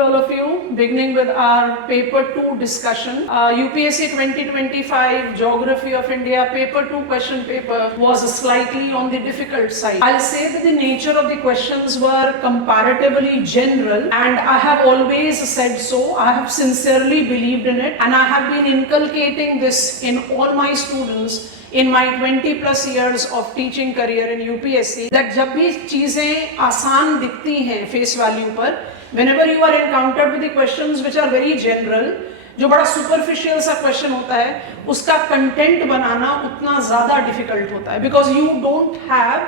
all of you. Beginning with our paper 2 discussion. UPSC 2025 Geography of India paper 2 question paper was slightly on the difficult side. I'll say that the nature of the questions were comparatively general, and I have always said so. I have sincerely believed in it, and I have been inculcating this in all my students in my 20 plus years of teaching career in UPSC, that जब भी चीजें आसान दिखती हैं face value पर, whenever you are encountered with the questions which are very general, जो बड़ा superficial सा question होता है, उसका content बनाना उतना ज़्यादा difficult होता है, because you don't have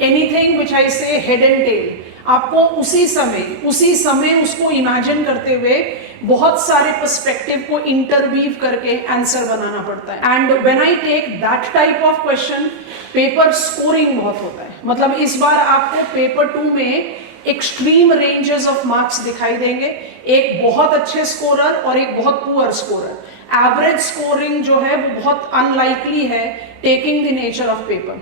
anything which I say head and tail. आपको उसी समय उसको इमेजिन करते हुए बहुत सारे पर्सपेक्टिव को इंटरवीव करके आंसर बनाना पड़ता है. And when I take that type of question, paper scoring बहुत होता है. मतलब इस बार आपको पेपर 2 में एक्सट्रीम रेंजेस ऑफ मार्क्स दिखाई देंगे, एक बहुत अच्छे स्कोरर और एक बहुत पुअर स्कोरर. एवरेज स्कोरिंग जो है वो बहुत अनलाइकली है, taking the nature of paper.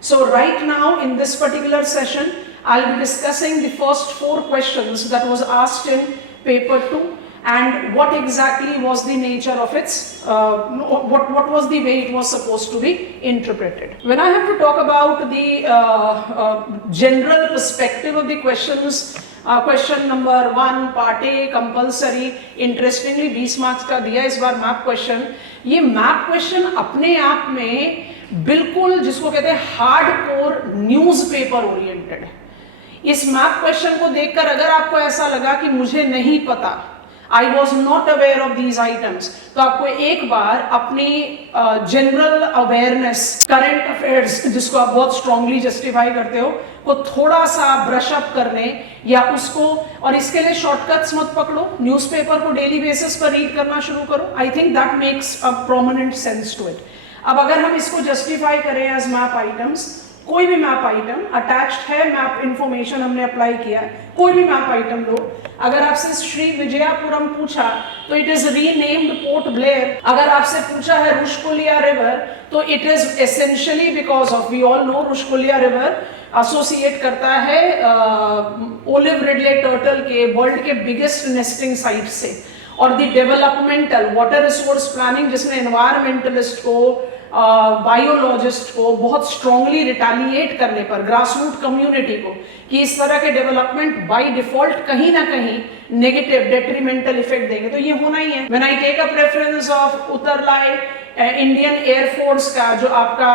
So right now in this particular session, I'll be discussing the first 4 questions that was asked in paper 2 and what exactly was the nature of its, what was the way it was supposed to be interpreted. When I have to talk about the general perspective of the questions, question number 1 part A compulsory, interestingly 20 marks का दिया इस बार map question. ये map question अपने आप में बिल्कुल जिसको कहते हैं हार्डकोर न्यूज़पेपर ओरिएंटेड है. इस मैप क्वेश्चन को देखकर अगर आपको ऐसा लगा कि मुझे नहीं पता, I was not aware of these items, तो आपको एक बार अपनी जनरल अवेयरनेस, करंट अफेयर्स जिसको आप बहुत स्ट्रांगली जस्टिफाई करते हो, को थोड़ा सा ब्रश अप करने या उसको, और इसके लिए शॉर्टकट्स मत पकड़ो, न्यूज़पेपर को डेली बेसिस पर रीड करना शुरू करो. I think that makes a prominent sense to it. अब अगर हम इसको जस्टिफाई करें एज मैप आइटम्स, कोई भी मैप आइटम अटैच्ड है, मैप इंफॉर्मेशन हमने अप्लाई किया है, कोई भी मैप आइटम लो. अगर आपसे श्री विजयापुरम पूछा तो it is renamed Port Blair. अगर आपसे पूछा है रुशकुलिया रिवर तो it is essentially because of, we all know Rushikulya river associate करता है ओलिव रिडले टर्टल के वर्ल्ड के बिगेस्ट नेस्टिंग साइट से. और the developmental water resource planning, जिसमें एनवायरमेंटलिस्ट को, बायोलॉजिस्ट को बहुत स्ट्रांगली रिटेलिएट करने पर, ग्रास रूट कम्युनिटी को, कि इस तरह के डेवलपमेंट बाय डिफॉल्ट कहीं ना कहीं नेगेटिव डेट्रीमेंटल इफेक्ट देंगे, तो ये होना ही है. When I take a preference of Uttarlai Indian air force का जो आपका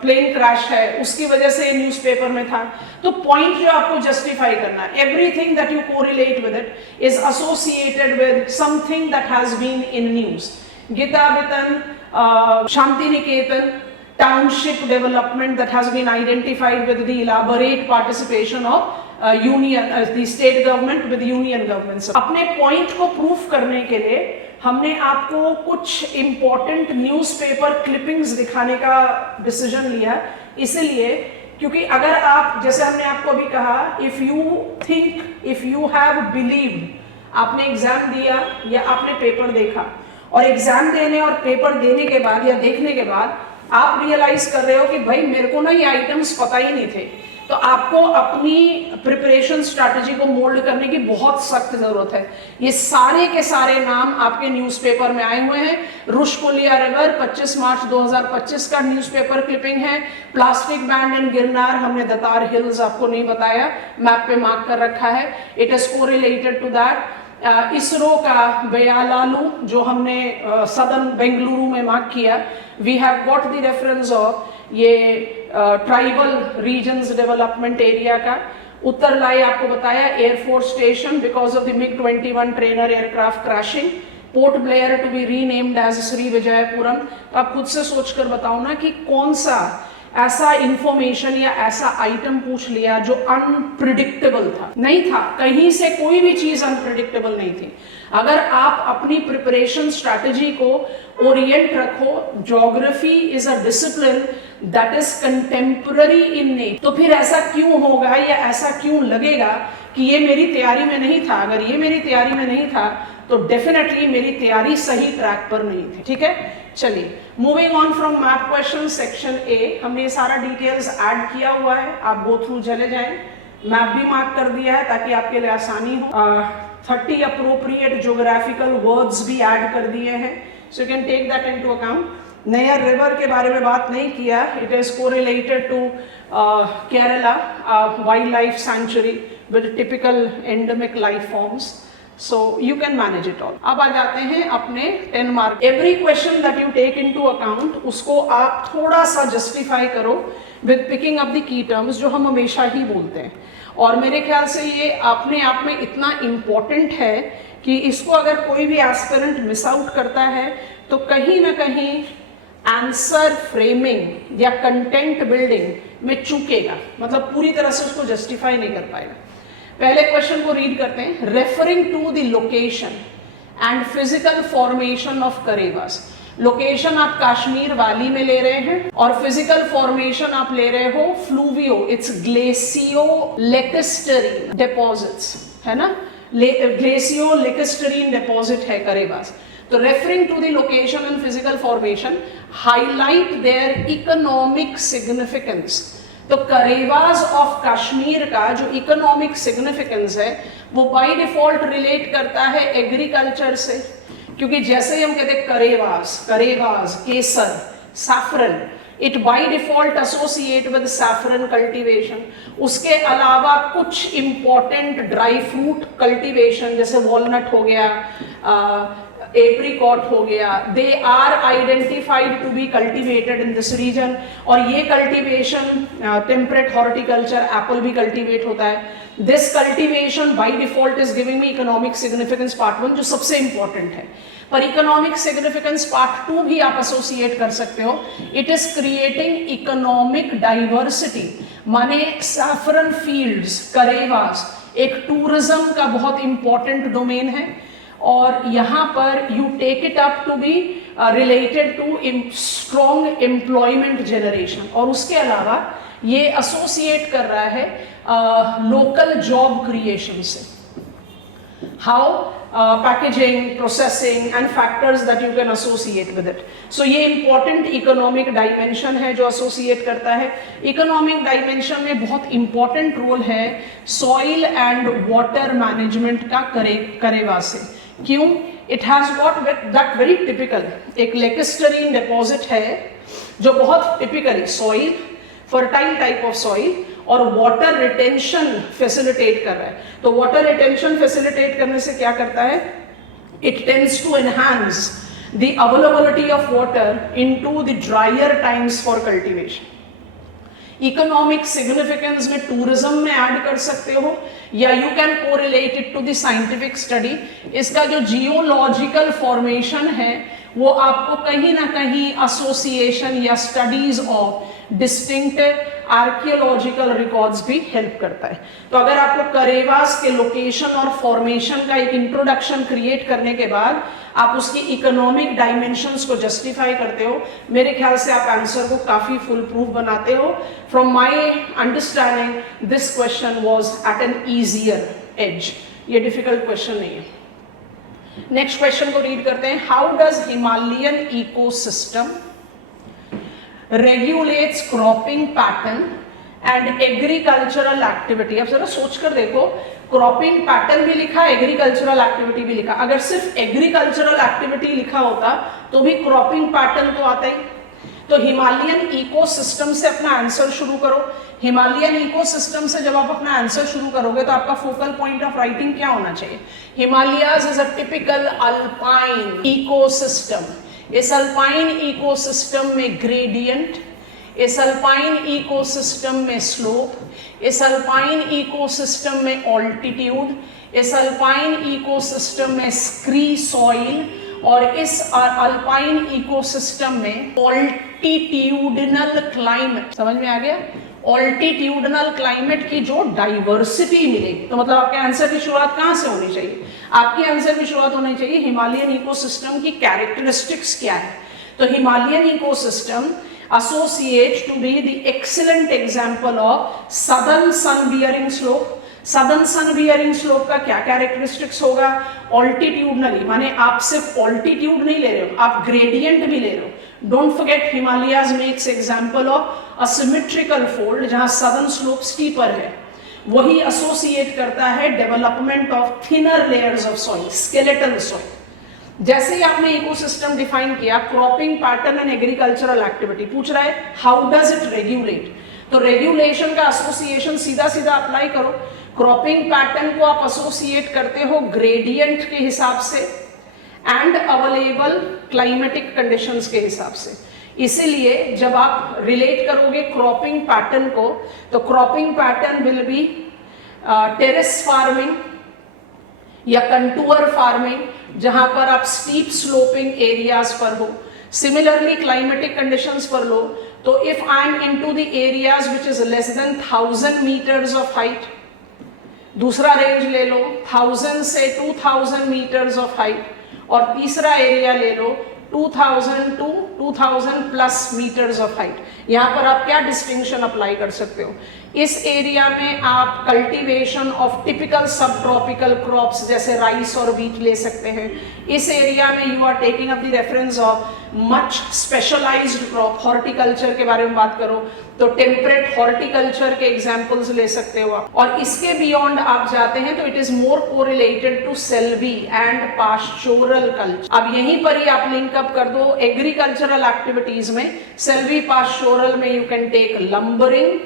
प्लेन क्रैश है उसकी वजह से न्यूज़पेपर में था, तो पॉइंट जो आपको जस्टिफाई करना है, everything that you correlate with it is associated with something that has been in news. Gita Bitan, Shanti Niketan township development that has been identified with the elaborate participation of the state government with union governments. अपने point को proof करने के लिए हमने आपको कुछ important newspaper clippings दिखाने का डिसीजन लिया, इसलिए क्योंकि अगर आप, जैसे हमने आपको अभी कहा, इफ यू हैव बिलीव्ड, आपने एग्जाम दिया या आपने पेपर देखा, और एग्जाम देने और पेपर देने के बाद या देखने के बाद आप रियलाइज कर रहे हो कि भाई मेरे को ना ये आइटम्स पता ही नहीं थे, तो आपको अपनी प्रिपरेशन स्ट्रैटेजी को मोल्ड करने की बहुत सख्त जरूरत है. ये सारे के सारे नाम आपके न्यूज़पेपर में आए हुए हैं. रुशकुलिया रिवर 25 मार्च 2025 का न्यूज़पेपर क्लिपिंग है. प्लास्टिक बैंड इन गिरनार, हमने दतार हिल्स आपको नहीं बताया, मैप पे मार्क कर रखा है, it is correlated to that. ISRO का बेयालालू जो हमने सदर्न बेंगलुरु में मार्क किया, we have got the reference of ये ट्राइबल रीजन्स डेवलपमेंट एरिया का. उत्तरलाई आपको बताया air force station because of the MiG-21 trainer aircraft crashing. Port Blair to be renamed as Shri Vijayapuram. तो आप खुद से सोचकर बताओ ना कि कौन सा ऐसा इंफॉर्मेशन या ऐसा आइटम पूछ लिया जो अनप्रिडिक्टेबल था. नहीं था, कहीं से कोई भी चीज अनप्रिडिक्टेबल नहीं थी. अगर आप अपनी प्रिपरेशन स्ट्रैटेजी को ओरिएंट रखो, geography is a discipline that is contemporary in nature, तो फिर ऐसा क्यों होगा या ऐसा क्यों लगेगा कि ये मेरी तैयारी में नहीं था. अगर ये मेरी तैयारी में नहीं था तो डेफिनेटली मेरी तैयारी सही ट्रैक पर नहीं थी. ठीक है, चलिए moving on from map question section A. हमने ये सारा डिटेल्स ऐड किया हुआ है, आप गो थ्रू चले जाएं. मैप भी मार्क कर दिया है ताकि आपके लिए आसानी हो. 30 अप्रोप्रिएट ज्योग्राफिकल वर्ड्स भी ऐड कर दिए हैं, so you can take that into account. नया रिवर के बारे में बात नहीं किया, it is correlated to Kerala wildlife sanctuary with typical endemic life forms, so you can manage it all। अब आ जाते हैं अपने 10 mark. Every question that you take into account उसको आप थोड़ा सा जस्टिफाई करो with picking up the key terms, जो हम हमेशा ही बोलते हैं। और मेरे ख्याल से ये अपने आप में इतना इम्पॉर्टेंट है कि इसको अगर कोई भी एस्पिरेंट मिस आउट करता है तो कहीं ना कहीं आंसर फ्रेमिंग या कंटेंट बिल्डिंग में चूकेगा, मतलब पूरी तरह से उसको जस्टिफाई नहीं कर पाएगा। पहले क्वेश्चन को रीड करते हैं। Referring to the location and physical formation of karewas. Location आप कश्मीर वैली में ले रहे हैं और फिजिकल फॉर्मेशन आप ले रहे हो fluvio, it's glacio lacustrine deposits, है ना, ग्लेसियो लेकिस्टरीन डिपॉजिट है करेवास। तो referring to the location and physical formation highlight their economic significance. तो करेवास ऑफ कश्मीर का जो इकोनॉमिक सिग्निफिकेंस है वो बाय डिफॉल्ट रिलेट करता है एग्रीकल्चर से, क्योंकि जैसे ही हम कहते हैं करेवास, केसर, saffron, it by default associate with saffron cultivation. उसके अलावा कुछ इंपॉर्टेंट ड्राई फ्रूट कल्टीवेशन जैसे वॉलनट हो गया, एप्रिकॉट हो गया, they are identified to be cultivated in this region. और ये कल्टीवेशन टेम्परेट हॉर्टिकल्चर, एप्पल भी कल्टीवेट होता है। This cultivation by default is giving me economic significance part 1, जो सबसे इंपॉर्टेंट है। पर इकोनॉमिक सिग्निफिकेंस पार्ट 2 भी आप एसोसिएट कर सकते हो। It is creating economic diversity, माने सैफरन फील्ड्स, करेवास एक टूरिज्म का बहुत इंपॉर्टेंट डोमेन है और यहाँ पर you take it up to be related to strong employment generation. और उसके अलावा ये एसोसिएट कर रहा है लोकल जॉब क्रिएशन से। How packaging, processing and factors that you can associate with it. So ये इंपॉर्टेंट इकोनॉमिक डायमेंशन है जो एसोसिएट करता है। इकोनॉमिक डायमेंशन में बहुत इंपॉर्टेंट रोल है सॉइल एंड वाटर मैनेजमेंट का करेवास से। क्यों? It has got that very typical, एक लेकिस्टरीन डिपॉजिट है जो बहुत typically soil, fertile type of soil और वाटर रिटेंशन फैसिलिटेट कर रहा है। तो वाटर रिटेंशन फैसिलिटेट करने से क्या करता है? It tends to enhance the availability of water into the drier times for cultivation. Economic significance में टूरिज्म में ऐड कर सकते हो या you can correlate it to the scientific study. इसका जो जियोलॉजिकल फॉर्मेशन है वो आपको कहीं ना कहीं एसोसिएशन या studies of distinct archaeological records भी हेल्प करता है। तो अगर आपको करेवास के लोकेशन और फॉर्मेशन का एक इंट्रोडक्शन क्रिएट करने के बाद आप उसकी इकोनॉमिक डायमेंशंस को जस्टिफाई करते हो, मेरे ख्याल से आप आंसर को काफी फुल प्रूफ बनाते हो। From my understanding this question was at an easier edge, ये डिफिकल्ट क्वेश्चन नहीं है। नेक्स्ट क्वेश्चन को रीड करते हैं। How does Himalayan ecosystem regulates cropping pattern and agricultural activity। अब जरा सोच कर देखो, क्रॉपिंग पैटर्न भी लिखा, एग्रीकल्चरल एक्टिविटी भी लिखा। अगर सिर्फ एग्रीकल्चरल एक्टिविटी लिखा होता तो भी क्रॉपिंग पैटर्न तो आता ही। तो हिमालयन इकोसिस्टम से अपना आंसर शुरू करो। हिमालयन इकोसिस्टम से जब आप अपना आंसर शुरू करोगे तो आपका फोकल पॉइंट ऑफ राइटिंग क्या होना चाहिए? Himalayas is a typical alpine ecosystem. इस अल्पाइन इकोसिस्टम में ग्रेडियंट, इस अल्पाइन इकोसिस्टम में स्लोप, इस अल्पाइन इकोसिस्टम में ऑल्टीट्यूड, इस अल्पाइन इकोसिस्टम में स्क्री सॉइल और इस अल्पाइन इकोसिस्टम में ऑल्टीट्यूडनल क्लाइमेट। समझ में आ गया? ऑल्टीट्यूडनल क्लाइमेट की जो डाइवर्सिटी मिलेगी। तो मतलब आपके आंसर की शुरुआत कहाँ से होनी चाहिए? आपकी आंसर की शुरुआत होनी चाहिए हिमालयन इकोसिस्टम की कैरेक्टरिस्टिक्स क्या है। तो Himalayan ecosystem associates to be the excellent example of southern sun bearing slope। Southern sun bearing slope का क्या कैरेक्टरिस्टिक्स होगा? ऑल्टीट्यूडनली, माने आप सिर्फ ऑल्टीट्यूड नहीं ले रहे हो, आप ग्रेडियंट भी ले रहे हो। Don't forget Himalayas makes example of asymmetrical fold, जहां सदर्न स्लोप स्टीपर है, वही एसोसिएट करता है development of thinner layers of soil, skeletal soil. जैसे ही आपने इकोसिस्टम डिफाइन किया, cropping pattern and agricultural activity पूछ रहा है हाउ डज इट रेगुलेट, तो रेगुलेशन का एसोसिएशन सीधा सीधा अप्लाई करो। क्रॉपिंग पैटर्न को आप एसोसिएट करते हो ग्रेडियंट के हिसाब से एंड अवेलेबल क्लाइमेटिक कंडीशंस के हिसाब से। इसीलिए जब आप रिलेट करोगे क्रॉपिंग पैटर्न को, तो cropping pattern will be terrace farming या कंटूर फार्मिंग, जहां पर आप स्टीप स्लोपिंग एरियाज पर हो। सिमिलरली क्लाइमेटिक कंडीशंस पर लो, तो if I am into the areas which is less than 1000 metres of height, दूसरा रेंज ले लो 1000 से 2000 मीटर्स ऑफ हाइट, और तीसरा एरिया ले लो 2000 to 2000 plus metres of height. यहाँ पर आप क्या डिस्टिंक्शन अप्लाई कर सकते हो, इस एरिया में आप cultivation of typical subtropical crops जैसे राइस और व्हीट ले सकते हैं। इस एरिया में you are taking up the reference of much specialised crop, horticulture के बारे में बात करो तो टेम्परेट हॉर्टिकल्चर के एग्जांपल्स ले सकते हो आप। और इसके बियॉन्ड आप जाते हैं तो it is more correlated to silvi and pastoral culture. अब यहीं पर ही आप लिंक अप कर दो एग्रीकल्चरल एक्टिविटीज में, सेल्वी पास्चोरल में you can take lumbering,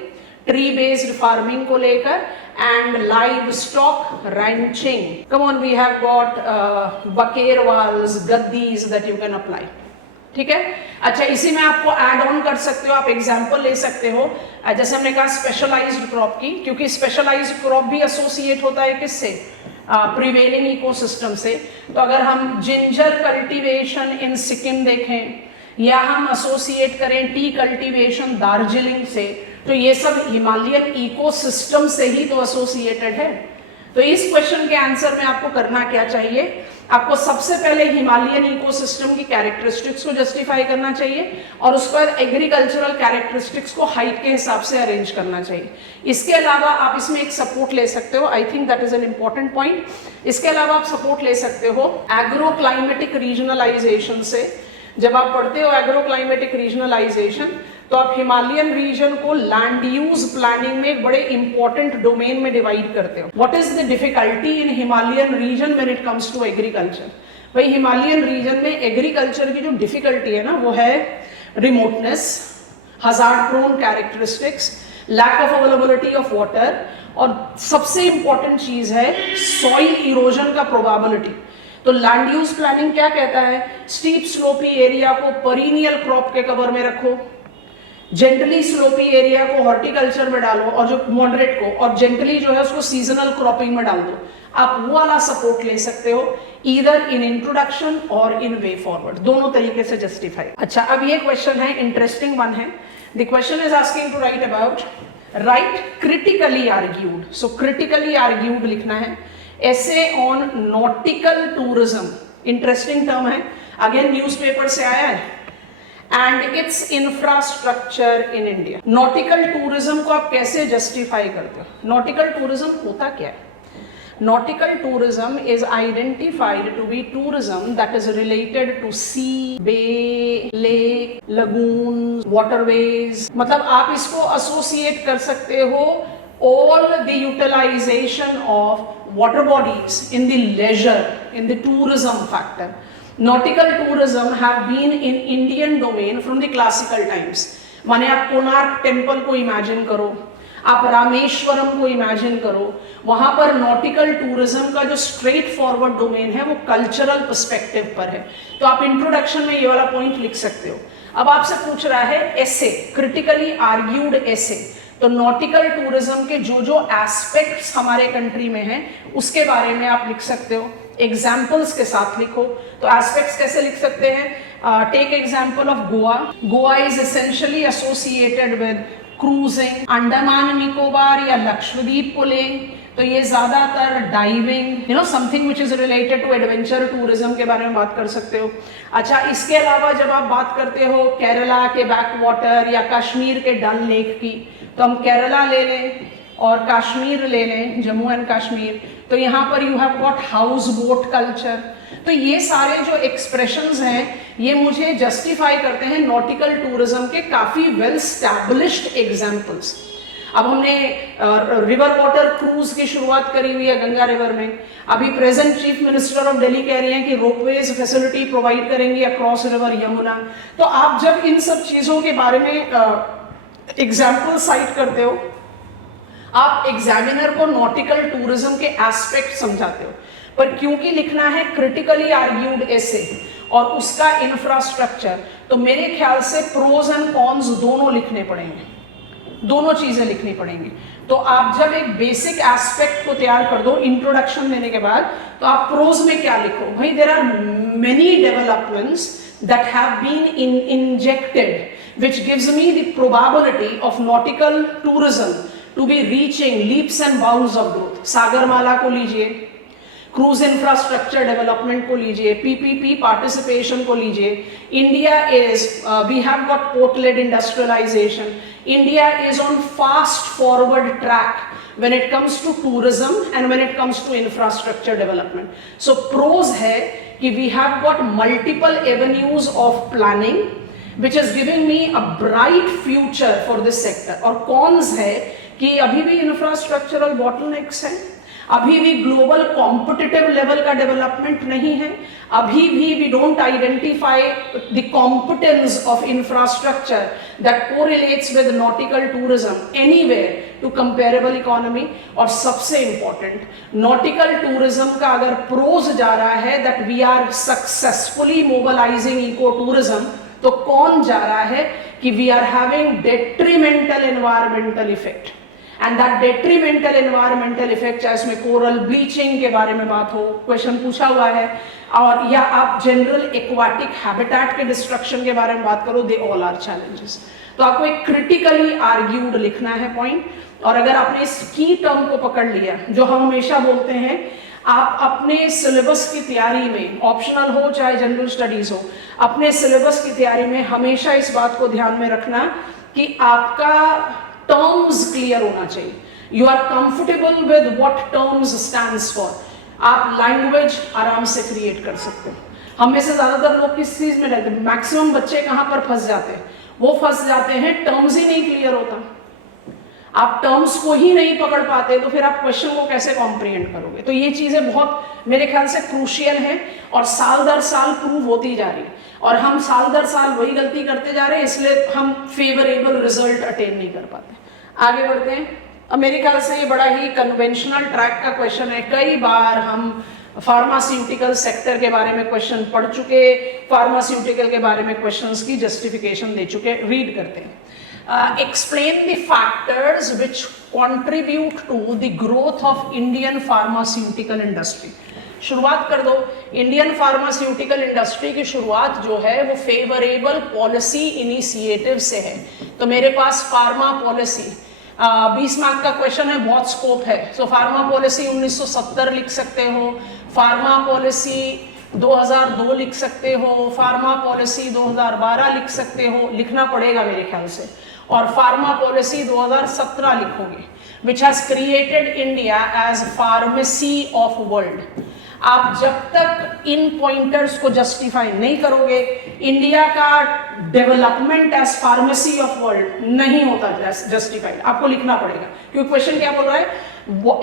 tree based farming को लेकर, and livestock ranching. Come on, we have got Bakarwals, Gaddis that you can apply. ठीक है, अच्छा इसी में आपको ऐड ऑन कर सकते हो, आप एग्जांपल ले सकते हो, जैसे हमने कहा स्पेशलाइज्ड क्रॉप की, क्योंकि स्पेशलाइज्ड क्रॉप भी एसोसिएट होता है किससे, प्रिवेलिंग इकोसिस्टम से। तो अगर हम जिंजर कल्टीवेशन इन सिक्किम देखें, या हम एसोसिएट करें टी कल्टीवेशन दार्जिलिंग से, तो ये सब हिमालयन इकोसिस्टम से ही तो एसोसिएटेड है। तो इस क्वेश्चन के आंसर में आपको करना क्या चाहिए, आपको सबसे पहले हिमालयन इकोसिस्टम की कैरेक्टरिस्टिक्स को जस्टिफाई करना चाहिए, और उस पर एग्रीकल्चरल कैरेक्टरिस्टिक्स को हाइट के हिसाब से अरेंज करना चाहिए। इसके अलावा आप इसमें एक सपोर्ट ले सकते हो, आई think that is an important point. इसके अलावा आप सपोर्ट ले सकते हो एग्रो क्लाइमेटिक रीजनलाइजेशन से। जब आप पढ़ते हो एग्रो क्लाइमेटिक रीजनलाइजेशन, तो आप हिमालयन रीजन को लैंड यूज प्लानिंग में एक बड़े इंपॉर्टेंट डोमेन में डिवाइड करते हो। What is the difficulty in Himalayan region when it comes to agriculture? भाई हिमालयन रीजन में एग्रीकल्चर की जो डिफिकल्टी है ना, वो है remoteness, hazard prone characteristics, lack of availability of water, और सबसे इंपॉर्टेंट चीज है सॉइल इरोजन का प्रोबेबिलिटी। तो लैंड यूज प्लानिंग क्या कहता है, स्टीप स्लोपी एरिया को परीनियल क्रॉप के कवर में रखो, जेंटली स्लोपी एरिया को हॉर्टिकल्चर में डालो, और जो मॉडरेट को, और जेंटली जो है उसको सीजनल क्रॉपिंग में डाल दो। आप वो वाला सपोर्ट ले सकते हो, ईदर इन इंट्रोडक्शन और इन वे फॉरवर्ड, दोनों तरीके से जस्टिफाई। अच्छा, अब ये क्वेश्चन है, इंटरेस्टिंग वन है। The question is asking to write about right critically argued. So critically argued लिखना है, essay on nautical tourism, interesting term है, अगेन न्यूज़पेपर से आया है, and it's infrastructure in India. Nautical tourism को आप कैसे जस्टिफाई करते हो? नॉटिकल टूरिज्म होता क्या है? Nautical tourism is identified to be tourism that is related to sea, bay, lake, lagoon, waterways. मतलब आप इसको एसोसिएट कर सकते हो all the utilization of water bodies in the leisure, in the tourism factor. Nautical tourism have been in Indian domain from the classical times. माने आप Konark temple को imagine करो, आप रामेश्वरम को इमेजिन करो, वहां पर नॉटिकल टूरिज्म का जो स्ट्रेट फॉरवर्ड डोमेन है वो कल्चरल पर्सपेक्टिव पर है। तो आप इंट्रोडक्शन में ये वाला पॉइंट लिख सकते हो। अब आपसे पूछ रहा है एसे, क्रिटिकली आर्ग्यूड एसे, तो नॉटिकल टूरिज्म के जो जो एस्पेक्ट्स हमारे कंट्री में हैं उसके बारे में आप लिख सकते हो, एग्जाम्पल्स के साथ लिखो। तो एस्पेक्ट्स कैसे लिख सकते हैं? Take example of Goa. Goa is essentially associated with cruising. Andaman Nicobar या लक्षद्वीप को लें तो ये ज्यादातर diving, something which is related to adventure tourism के बारे में बात कर सकते हो। अच्छा, इसके अलावा जब आप बात करते हो केरला के बैक वाटर या कश्मीर के डल लेक की, तो हम केरला ले लें और कश्मीर ले लें, जम्मू एंड कश्मीर, तो यहाँ पर you have got house boat culture. तो ये सारे जो एक्सप्रेशंस हैं ये मुझे जस्टिफाई करते हैं नॉटिकल टूरिज्म के काफी वेल स्टैब्लिश्ड एग्जाम्पल्स। अब हमने रिवर वाटर क्रूज की शुरुआत करी हुई है गंगा रिवर में। अभी present chief minister of Delhi कह रही हैं कि रोपवेज फैसिलिटी प्रोवाइड करेंगी अक्रॉस रिवर यमुना। तो आप जब इन सब चीज़ों के बारे में एग्जाम्पल साइट करते हो, आप एग्जामिनर को नॉटिकल टूरिज्म के एस्पेक्ट समझाते हो, पर क्योंकि लिखना है क्रिटिकली आर्ग्यूड एसे और उसका इंफ्रास्ट्रक्चर, तो मेरे ख्याल से प्रोज एंड कॉन्स दोनों लिखने पड़ेंगे, दोनों चीजें लिखनी पड़ेंगी। तो आप जब एक बेसिक एस्पेक्ट को तैयार कर दो इंट्रोडक्शन देने के बाद, तो आप प्रोज में क्या लिखो? भाई there are many developments that have been injected which gives me the probability of nautical tourism to be reaching leaps and bounds of growth. Sagarmala को लीजिए, क्रूज इंफ्रास्ट्रक्चर डेवलपमेंट को लीजिए, पीपीपी पार्टिसिपेशन को लीजिए। India is we have got port led industrialisation. India is on fast forward track when it comes to tourism and when it comes to infrastructure development. So pros है कि we have got multiple avenues of planning which is giving me a bright future for this sector. और cons है कि अभी भी infrastructural bottlenecks है, अभी भी ग्लोबल कॉम्पिटिटिव लेवल का डेवलपमेंट नहीं है, अभी भी we don't identify the competence of infrastructure that correlates with nautical tourism anywhere to comparable economy. और सबसे इंपॉर्टेंट, नॉटिकल टूरिज्म का अगर प्रोज जा रहा है that we are successfully mobilising ecotourism, तो कौन जा रहा है कि we are having detrimental environmental effect. And that detrimental environmental effect, चाहे इसमें कोरल ब्लीचिंग के बारे में बात हो, क्वेश्चन पूछा हुआ है, और या आप जनरल एक्वाटिक हैबिटेट के डिस्ट्रक्शन के बारे में बात करो, दे ऑल आर चैलेंजेस। तो आपको एक क्रिटिकली आर्ग्यूड लिखना है पॉइंट। और अगर आपने इस की टर्म को पकड़ लिया, जो हम हमेशा बोलते हैं, आप अपने सिलेबस की तैयारी में, ऑप्शनल हो चाहे जनरल स्टडीज हो, अपने सिलेबस की तैयारी में हमेशा इस बात को ध्यान में रखना कि आपका टर्म्स क्लियर होना चाहिए। You are comfortable with what terms stands for. आप लैंग्वेज आराम से क्रिएट कर सकते हो। हम में से ज्यादातर लोग किस चीज में रहते हैं, मैक्सिमम बच्चे कहां पर फंस जाते हैं? वो फंस जाते हैं टर्म्स ही नहीं क्लियर होता। आप टर्म्स को ही नहीं पकड़ पाते तो फिर आप क्वेश्चन को कैसे कॉम्प्रिहेंड करोगे? तो ये चीजें बहुत मेरे ख्याल से क्रूशियल हैं और साल दर साल प्रूव होती जा रही है, और हम साल दर साल वही गलती करते जा रहे हैं, इसलिए हम फेवरेबल रिजल्ट अटेन नहीं कर पाते। आगे बढ़ते हैं। अब मेरे ख्याल से ये बड़ा ही कन्वेंशनल ट्रैक का क्वेश्चन है। कई बार हम फार्मास्यूटिकल सेक्टर के बारे में क्वेश्चन पढ़ चुके, फार्मास्यूटिकल के बारे में क्वेश्चंस की जस्टिफिकेशन दे चुके। रीड करते हैं। Explain the factors which contribute to the growth of Indian pharmaceutical industry. शुरुआत कर दो। इंडियन फार्मास्यूटिकल इंडस्ट्री की शुरुआत जो है वो फेवरेबल पॉलिसी इनिशिएटिव से है। तो मेरे पास फार्मा पॉलिसी 20 मार्क का क्वेश्चन है, बहुत स्कोप है। सो फार्मा पॉलिसी 1970 लिख सकते हो, फार्मा पॉलिसी 2002 लिख सकते हो, फार्मा पॉलिसी 2012 लिख सकते हो, लिखना पड़ेगा मेरे ख्याल से। और फार्मा पॉलिसी 2017 लिखोगे, which has created India as pharmacy of world. आप जब तक इन पॉइंटर्स को जस्टिफाई नहीं करोगे, इंडिया का development as pharmacy of world नहीं होता जस्टिफाइड। आपको लिखना पड़ेगा, क्योंकि क्वेश्चन क्या बोल रहा है,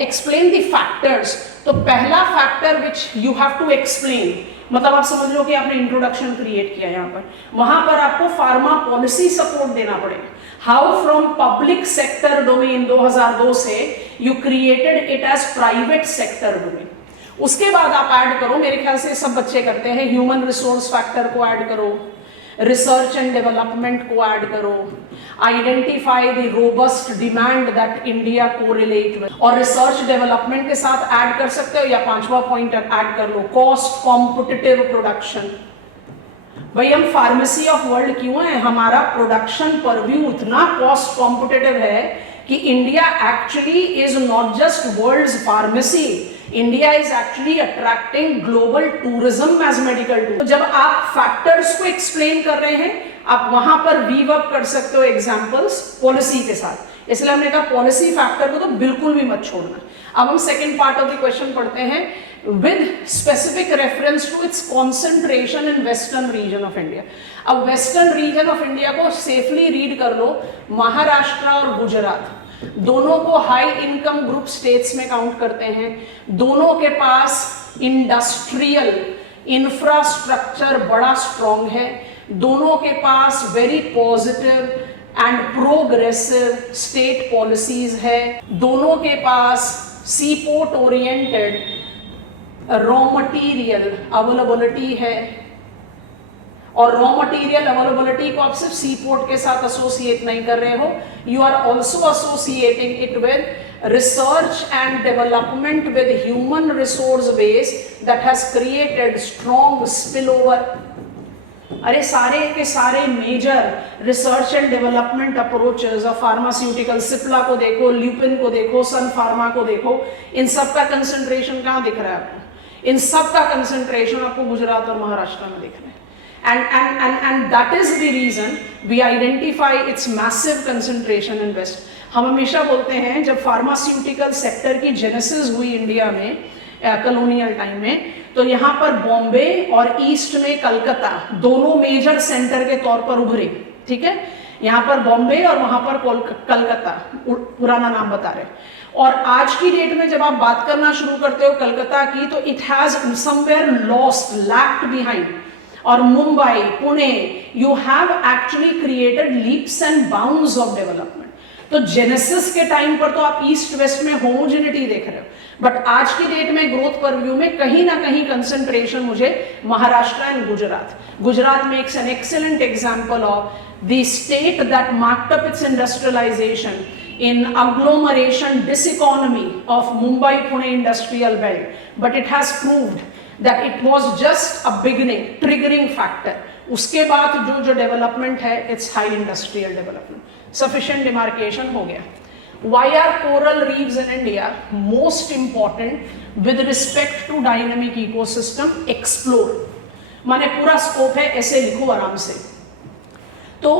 एक्सप्लेन द फैक्टर्स। तो पहला factor which you have to explain, मतलब आप समझ लो कि आपने इंट्रोडक्शन क्रिएट किया यहाँ पर, वहां पर आपको फार्मा पॉलिसी सपोर्ट देना पड़ेगा। How from public sector domain 2002 से you created it as private sector domain. उसके बाद आप ऐड करो, मेरे ख्याल से सब बच्चे करते हैं, ह्यूमन रिसोर्स फैक्टर को ऐड करो, रिसर्च एंड डेवलपमेंट को ऐड करो, identify the robust demand that India correlate with, और रिसर्च डेवलपमेंट के साथ ऐड कर सकते हो, या पांचवा पॉइंट ऐड कर लो, कॉस्ट कॉम्पिटिटिव प्रोडक्शन। भाई हम फार्मेसी ऑफ वर्ल्ड क्यों है? हमारा प्रोडक्शन पर व्यू इतना कॉस्ट कॉम्पिटिटिव है कि India actually is not just world's pharmacy, India is actually attracting global tourism as medical tourism. जब आप फैक्टर्स को एक्सप्लेन कर रहे हैं, आप वहां पर वीव अप कर सकते हो एग्जांपल्स पॉलिसी के साथ। इसलिए हमने कहा पॉलिसी फैक्टर को तो बिल्कुल भी मत छोड़ना। अब हम second part of the question पढ़ते हैं, with specific reference to its concentration in western region of India. अब वेस्टर्न रीजन ऑफ इंडिया को सेफली रीड कर लो, महाराष्ट्र और गुजरात। दोनों को हाई इनकम ग्रुप स्टेट्स में काउंट करते हैं, दोनों के पास इंडस्ट्रियल इंफ्रास्ट्रक्चर बड़ा स्ट्रॉन्ग है, दोनों के पास very positive and progressive state policies है, दोनों के पास sea port oriented raw material availability है, और रॉ मटेरियल अवेलेबिलिटी को आप सिर्फ सी पोर्ट के साथ एसोसिएट नहीं कर रहे हो, you are also associating it with research and development with human resource base that has created strong spillover. अरे सारे के सारे major research and development approaches of pharmaceutical, Cipla को देखो, ल्यूपिन को देखो, सन फार्मा को देखो, इन सब का कंसंट्रेशन कहाँ दिख रहा है आपको? इन सब का कंसंट्रेशन आपको गुजरात और महाराष्ट्र में दिख रहा है। And that is the reason we identify its massive concentration in West. हम हमेशा बोलते हैं जब फार्मास्यूटिकल सेक्टर की जेनेसिस हुई इंडिया में कॉलोनियल टाइम में, तो यहाँ पर बॉम्बे और ईस्ट में कलकत्ता दोनों मेजर सेंटर के तौर पर उभरे, ठीक है? यहाँ पर बॉम्बे और वहां पर कलकत्ता, पुराना नाम बता रहे। और आज की डेट में जब आप बात करना शुरू करते हो कलकत्ता की, तो it has somewhere lost, lacked behind. और Mumbai, Pune, you have actually created leaps and bounds of development. तो जेनेसिस के टाइम पर तो आप ईस्ट वेस्ट में होमोजेनिटी देख रहे हो, बट आज की डेट में ग्रोथ परव्यू में कहीं ना कहीं कंसंट्रेशन मुझे Maharashtra and Gujarat makes an excellent example of the state that marked up its industrialisation in agglomeration diseconomy of Mumbai Pune industrial belt, but it has proved that it was just a beginning, triggering factor. उसके बाद जो development है, it's high industrial development. Sufficient demarcation हो गया. Why are coral reefs in India most important with respect to dynamic ecosystem? Explore. माने पूरा scope है, ऐसे लिखो आराम से। तो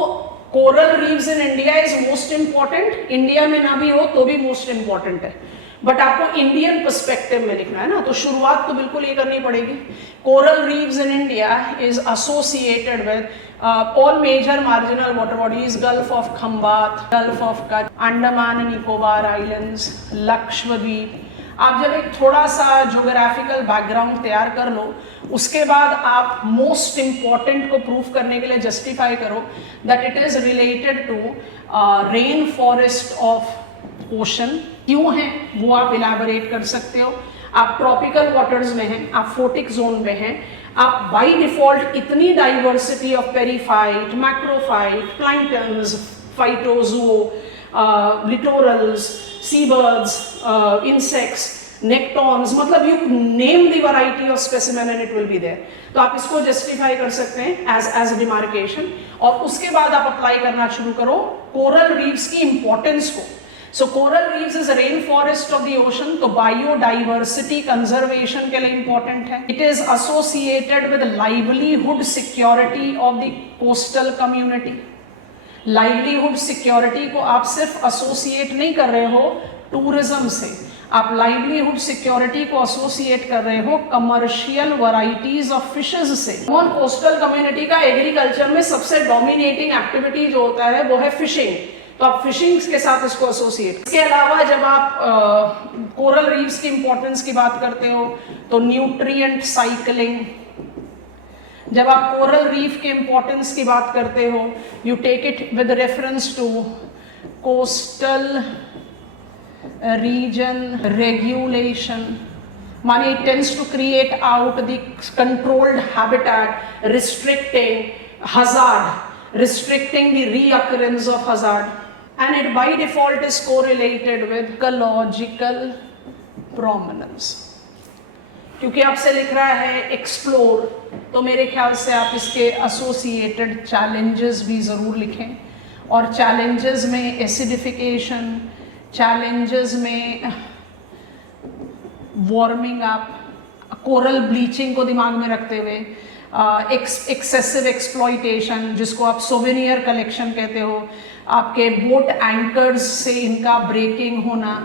coral reefs in India is most important, India में ना भी हो तो भी मोस्ट इंपॉर्टेंट है, बट आपको इंडियन पर्सपेक्टिव में लिखना है ना, तो शुरुआत तो बिल्कुल ये करनी पड़ेगी। Coral reefs in India is associated with all major marginal water bodies, gulf of Khambhat, gulf of Kutch, Andaman and Nicobar islands, Lakshadweep. आप जब एक थोड़ा सा ज्योग्राफिकल बैकग्राउंड तैयार कर लो, उसके बाद आप मोस्ट इंपॉर्टेंट को प्रूव करने के लिए जस्टिफाई करो that it is related to rainforest of ocean. क्यों है वो आप इलैबोरेट कर सकते हो। आप ट्रॉपिकल वाटर्स में हैं, आप फोटिक जोन में हैं, आप बाय डिफॉल्ट इतनी diversity of periphyton, macrophyte, planktons, phytozoa, littorals, seabirds, insects, nectons, मतलब you name the variety of specimen and it will be there. तो आप इसको justify कर सकते हैं as demarcation, और उसके बाद आप apply करना शुरू करो coral reefs की importance को। So coral reefs is a rainforest of the ocean, तो biodiversity conservation के लिए important है। It is associated with livelihood security of the coastal community. Livelihood security को आप सिर्फ एसोसिएट नहीं कर रहे हो टूरिज्म से, आप लाइवलीहुड सिक्योरिटी को एसोसिएट कर रहे हो कमर्शियल वैरायटीज ऑफ फिशेस से। ऑन कोस्टल कम्युनिटी का एग्रीकल्चर में सबसे डोमिनेटिंग एक्टिविटी जो होता है वो है फिशिंग, तो आप फिशिंग के साथ इसको एसोसिएट। इसके अलावा जब आप कोरल रीफ्स की इंपॉर्टेंस की बात करते हो तो न्यूट्रिएंट साइकिलिंग, जब आप कोरल रीफ के इंपॉर्टेंस की बात करते हो you take it with reference to coastal region regulation, माने it tends to create out the controlled habitat restricting hazard, restricting the recurrence of hazard, and it by default is correlated with ecological prominence. क्योंकि आपसे लिख रहा है explore, तो मेरे ख्याल से आप इसके एसोसिएटेड चैलेंजेस भी ज़रूर लिखें, और चैलेंजेस में एसिडिफिकेशन, चैलेंजेस में वार्मिंग अप, कोरल ब्लीचिंग को दिमाग में रखते हुए, एक्सेसिव एक्सप्लॉइटेशन जिसको आप सोवेनियर कलेक्शन कहते हो, आपके बोट एंकर्स से इनका ब्रेकिंग होना,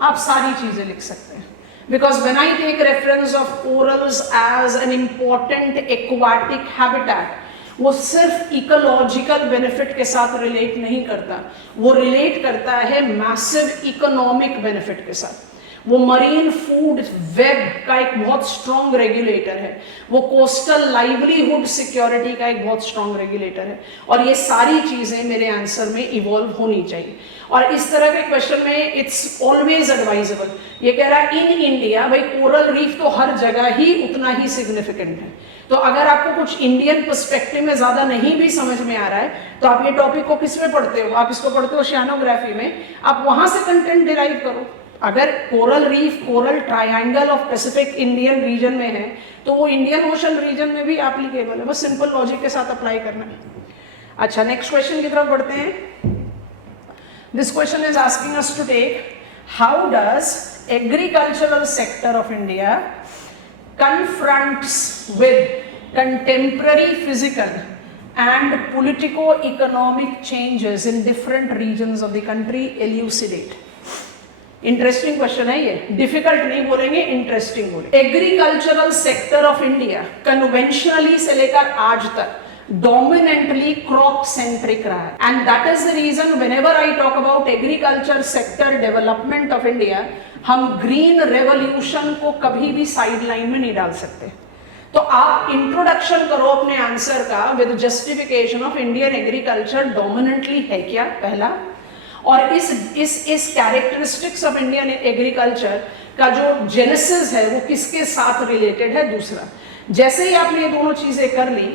आप सारी चीज़ें लिख सकते हैं। Because when I take reference of corals as an important aquatic habitat, वो सिर्फ इकोलॉजिकल बेनिफिट के साथ रिलेट नहीं करता, वो रिलेट करता है मैसिव इकोनॉमिक बेनिफिट के साथ। वो मरीन फूड वेब का एक बहुत स्ट्रॉन्ग रेगुलेटर है, वो कोस्टल लाइवलीहुड सिक्योरिटी का एक बहुत स्ट्रॉन्ग रेगुलेटर है, और ये सारी चीजें मेरे आंसर में इवॉल्व होनी चाहिए। और इस तरह के क्वेश्चन में इट्स ऑलवेज एडवाइजेबल। ये कह रहा है इन इंडिया, भाई कोरल रीफ तो हर जगह ही उतना ही सिग्निफिकेंट है, तो अगर आपको कुछ इंडियन पर्सपेक्टिव में ज्यादा नहीं भी समझ में आ रहा है तो आप ये टॉपिक को किस में पढ़ते हो, आप इसको पढ़ते हो ओशियानोग्राफी में, आप वहां से कंटेंट डिराइव करो। अगर coral reef, coral triangle of Pacific Indian reason में है तो वो इंडियन ओशन रीजन में भी एप्लीकेबल है, बस सिंपल लॉजिक के साथ अप्लाई करना है। अच्छा, नेक्स्ट क्वेश्चन की तरफ बढ़ते हैं। This question is asking us to take how does agricultural sector of India confronts with contemporary physical and politico-economic changes in different regions of the country, elucidate। Interesting question है ये, difficult नहीं बोलेंगे, interesting बोले। Agricultural sector of India conventionally से लेकर आज तक dominantly crop centric रहा है, and that is the reason whenever I talk about agriculture sector development of India, हम ग्रीन रेवोल्यूशन को कभी भी साइडलाइन में नहीं डाल सकते। तो आप इंट्रोडक्शन करो अपने आंसर का with justification of Indian agriculture dominantly है क्या, पहला, और इस कैरेक्टरिस्टिक्स ऑफ इंडियन एग्रीकल्चर का जो जेनेसिस है वो किसके साथ रिलेटेड है, दूसरा। जैसे ही आपने ये दोनों चीजें कर ली,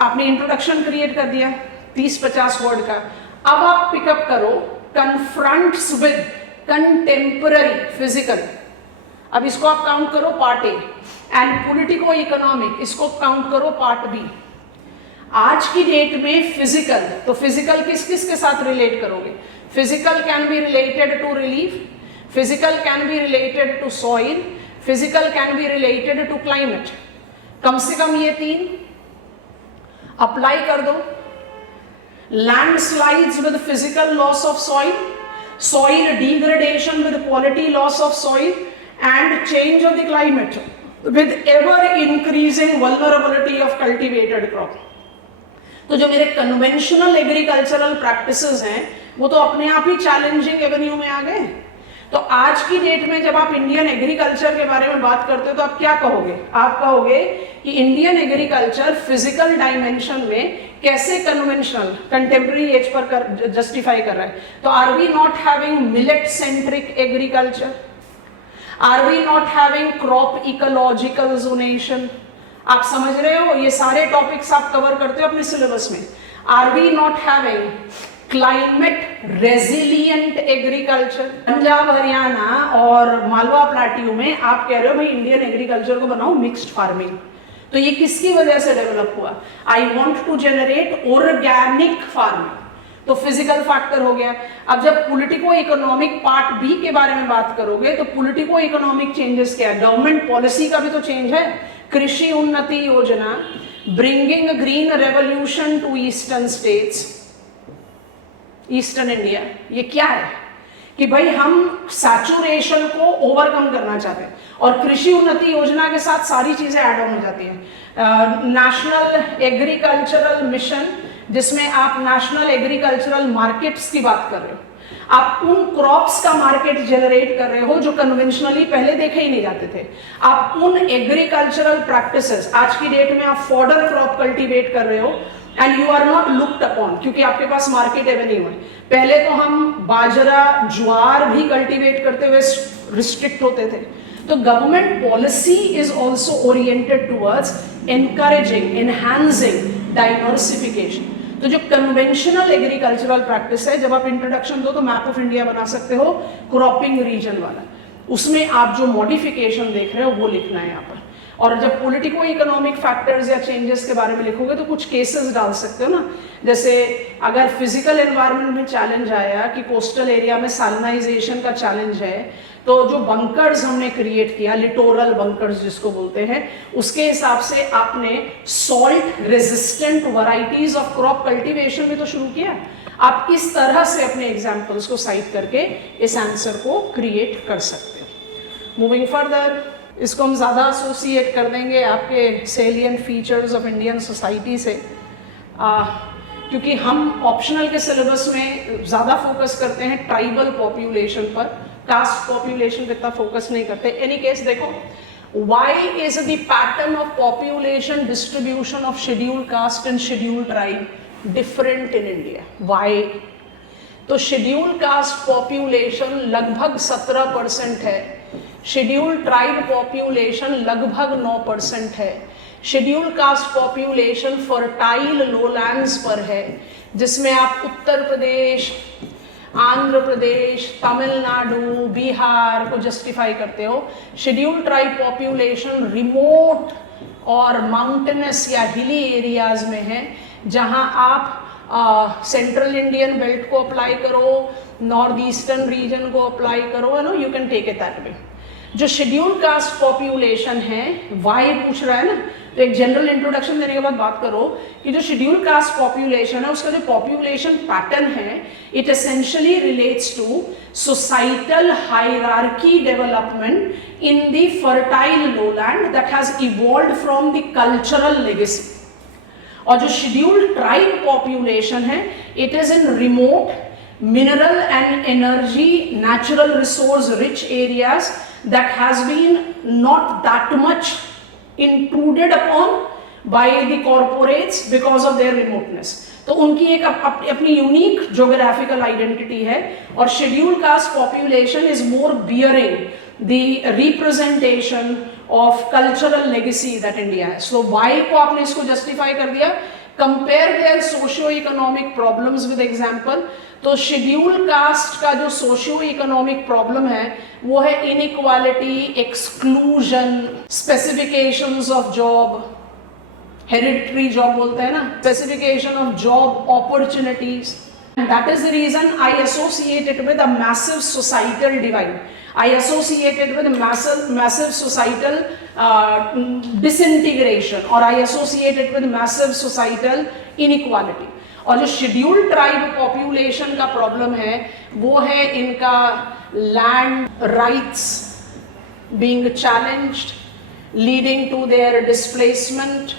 आपने इंट्रोडक्शन क्रिएट कर दिया 30-50 वर्ड का, अब आप पिकअप करो कन्फ्रंट्स विद कंटेम्पररी फिजिकल, अब इसको आप काउंट करो part A, and politico economic इसको काउंट करो पार्ट बी। आज की डेट में फिजिकल, तो फिजिकल किस किस के साथ रिलेट करोगे? Physical can be related to relief, physical can be related to soil, physical can be related to climate. कम से कम ये 3 अप्लाई कर दो। Landslides with physical loss of soil, soil degradation with quality loss of soil, and change of the climate with ever increasing vulnerability of cultivated crop। तो जो मेरे conventional agricultural practices हैं वो तो अपने आप ही चैलेंजिंग एवेन्यू में आ गए। तो आज की डेट में जब आप इंडियन एग्रीकल्चर के बारे में बात करते हो तो आप क्या कहोगे? आप कहोगे कि इंडियन एग्रीकल्चर फिजिकल डायमेंशन में कैसे कन्वेंशनल कंटेम्प्रेरी एज पर जस्टिफाई कर रहा है। तो are we not having millet centric agriculture, are we not having crop ecological zonation? आप समझ रहे हो, ये सारे टॉपिक्स आप कवर करते हो अपने सिलेबस में। Are we not having climate resilient agriculture? Punjab, Haryana और मालवा प्लाट्यू में आप कह रहे हो भाई इंडियन एग्रीकल्चर को बनाओ मिक्स्ड फार्मिंग। तो ये किसकी वजह से डेवलप हुआ? I want to generate organic farming, तो फिजिकल फैक्टर हो गया। अब जब पॉलिटिको इकोनॉमिक पार्ट बी के बारे में बात करोगे तो पॉलिटिको इकोनॉमिक चेंजेस क्या है? गवर्नमेंट पॉलिसी का भी तो चेंज है। Krishi Unnati Yojana, bringing green revolution to eastern states, eastern India, ये क्या है कि भाई हम सैचुरेशन को ओवरकम करना चाहते हैं और कृषि उन्नति योजना के साथ सारी चीजें ऐड ऑन हो जाती हैं। नेशनल एग्रीकल्चरल मिशन, जिसमें आप नेशनल एग्रीकल्चरल मार्केट्स की बात कर रहे हो, आप उन क्रॉप्स का मार्केट जनरेट कर रहे हो जो कन्वेंशनली पहले देखे ही नहीं जाते थे। आप उन एग्रीकल्चरल प्रैक्टिसेस, आज की डेट में आप फॉडर क्रॉप कल्टीवेट कर रहे हो and you are not looked upon, क्योंकि आपके पास मार्केट एवेन्यू है। पहले तो हम बाजरा, ज्वार भी कल्टीवेट करते हुए रिस्ट्रिक्ट होते थे। तो government policy is also oriented towards encouraging, enhancing diversification. तो जो कन्वेंशनल एग्रीकल्चरल प्रैक्टिस है, जब आप इंट्रोडक्शन दो तो मैप ऑफ इंडिया बना सकते हो क्रॉपिंग रीजन वाला, उसमें आप जो मॉडिफिकेशन देख रहे हो वो लिखना है यहाँ पर। और जब पॉलिटिको इकोनॉमिक फैक्टर्स या चेंजेस के बारे में लिखोगे तो कुछ केसेस डाल सकते हो ना, जैसे अगर फिजिकल एनवायरनमेंट में चैलेंज आया कि कोस्टल एरिया में सैलिनाइजेशन का चैलेंज है, तो जो बंकर्स हमने क्रिएट किया, लिटोरल बंकर्स जिसको बोलते हैं, उसके हिसाब से आपने salt resistant varieties of crop cultivation भी तो शुरू किया। आप इस तरह से अपने एग्जाम्पल्स को साइट करके इस आंसर को क्रिएट कर सकते हो। मूविंग फर्दर, इसको हम ज़्यादा एसोसिएट कर देंगे आपके salient features of Indian society से। क्योंकि हम ऑप्शनल के सिलेबस में ज़्यादा फोकस करते हैं ट्राइबल पॉपुलेशन पर, कास्ट पॉपुलेशन पे इतना फोकस नहीं करते। एनी केस देखो, why is the pattern of population distribution of scheduled caste and scheduled tribe different in India? Why? तो scheduled caste population लगभग 17% है, scheduled tribe population लगभग 9% है, scheduled caste population fertile lowlands पर है, जिसमें आप उत्तर प्रदेश, आंध्र प्रदेश, तमिलनाडु, बिहार को जस्टिफाई करते हो। शेड्यूल्ड ट्राइब पॉपुलेशन रिमोट और माउंटेनस या हिली एरियाज में है, जहां आप सेंट्रल इंडियन बेल्ट को अप्लाई करो, नॉर्थ ईस्टर्न रीजन को अप्लाई करो, you can take it that way. जो शेड्यूल्ड कास्ट पॉपुलेशन है, वाई पूछ रहा है ना, तो एक जनरल इंट्रोडक्शन देने के बाद बात करो कि जो शेड्यूल्ड कास्ट पॉपुलेशन है उसका जो पॉपुलेशन पैटर्न है, it essentially relates to societal hierarchy development in the fertile lowland that has evolved from the cultural legacy. और जो शेड्यूल्ड ट्राइब पॉपुलेशन है, it is in remote mineral and energy natural resource rich areas that has been not that much intruded upon by the corporates because of their remoteness। तो उनकी एक अपनी unique geographical identity है, और scheduled caste population is more bearing the representation of cultural legacy that India है। So why को आपने इसको जस्टिफाई कर दिया, compare their socio economic problems with example. तो शेड्यूल कास्ट का जो सोशियो इकोनॉमिक प्रॉब्लम है वो है inequality, exclusion, specifications of job, hereditary job बोलते हैं ना, specification of job opportunities. That is the reason I associate it with a massive societal divide, I associate it with massive societal disintegration, और I associate it with massive societal inequality। और जो scheduled tribe population का problem है वो है इनका land rights being challenged, leading to their displacement,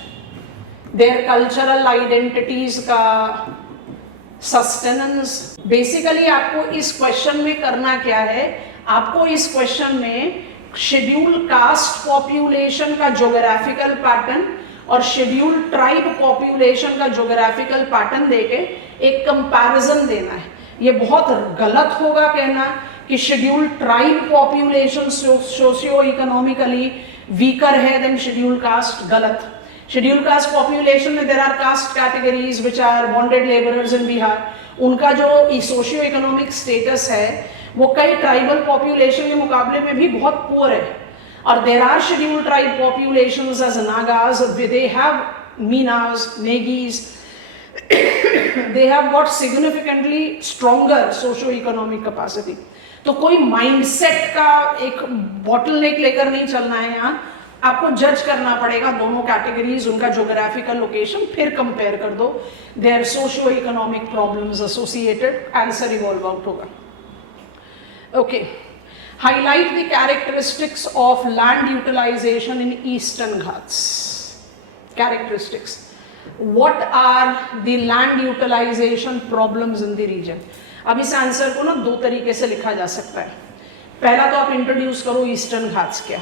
their cultural identities का sustenance. Basically आपको इस क्वेश्चन में करना क्या है, आपको इस क्वेश्चन में शेड्यूल्ड कास्ट पॉपुलेशन का ज्योग्राफिकल पैटर्न और शेड्यूल्ड ट्राइब पॉपुलेशन का ज्योग्राफिकल पैटर्न देके एक कंपैरिजन देना है। ये बहुत गलत होगा कहना कि scheduled tribe population socio economically weaker है देन शेड्यूल्ड कास्ट, गलत। शेड्यूल्ड कास्ट पॉपुलेशन में there are caste categories which are bonded labourers in Bihar, उनका जो सोशियो इकोनॉमिक स्टेटस है वो कई ट्राइबल पॉपुलेशन के मुकाबले में भी बहुत पुअर है। और there are scheduled tribe populations as Nagas, they have Meenas, Negis, they have got significantly stronger socio economic capacity. तो कोई माइंडसेट का एक बॉटलनेक लेकर नहीं चलना है, यहाँ आपको जज करना पड़ेगा दोनों कैटेगरीज, उनका ज्योग्राफिकल लोकेशन, फिर कंपेयर कर दो, their socio economic problems associated, answer evolve out होगा। Okay, highlight the characteristics of land utilization in Eastern Ghats. Characteristics. What are the land utilization problems in the region? अब इस answer को ना दो तरीके से लिखा जा सकता है। पहला तो आप इंट्रोड्यूस करो ईस्टर्न घाट्स क्या।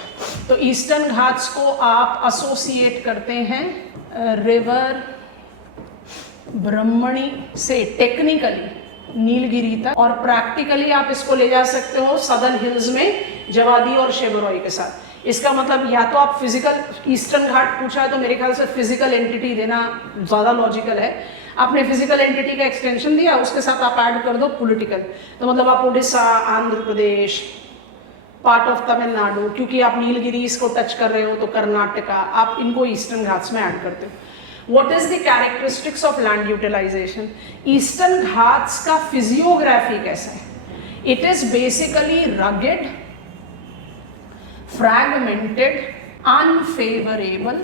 तो ईस्टर्न घाट्स को आप एसोसिएट करते हैं रिवर ब्रह्मणी से टेक्निकली नीलगिरी तक, और प्रैक्टिकली आप इसको ले जा सकते हो सदर्न हिल्स में जवादी और शेबरॉय के साथ। इसका मतलब या तो आप फिजिकल, ईस्टर्न घाट पूछा है तो मेरे ख्याल से फिजिकल एंटिटी देना ज़्यादा लॉजिकल है। आपने फिजिकल एंटिटी का एक्सटेंशन दिया, उसके साथ आप ऐड कर दो पॉलिटिकल, तो मतलब आप उड़ीसा, आंध्र प्रदेश, पार्ट ऑफ तमिलनाडु, क्योंकि आप नीलगिरीज को टच कर रहे हो तो कर्नाटका, आप इनको ईस्टर्न घाट्स में ऐड करते हो। What is the characteristics of land utilization? Eastern Ghats का फिजियोग्राफी कैसा है? It is basically rugged, fragmented, unfavorable।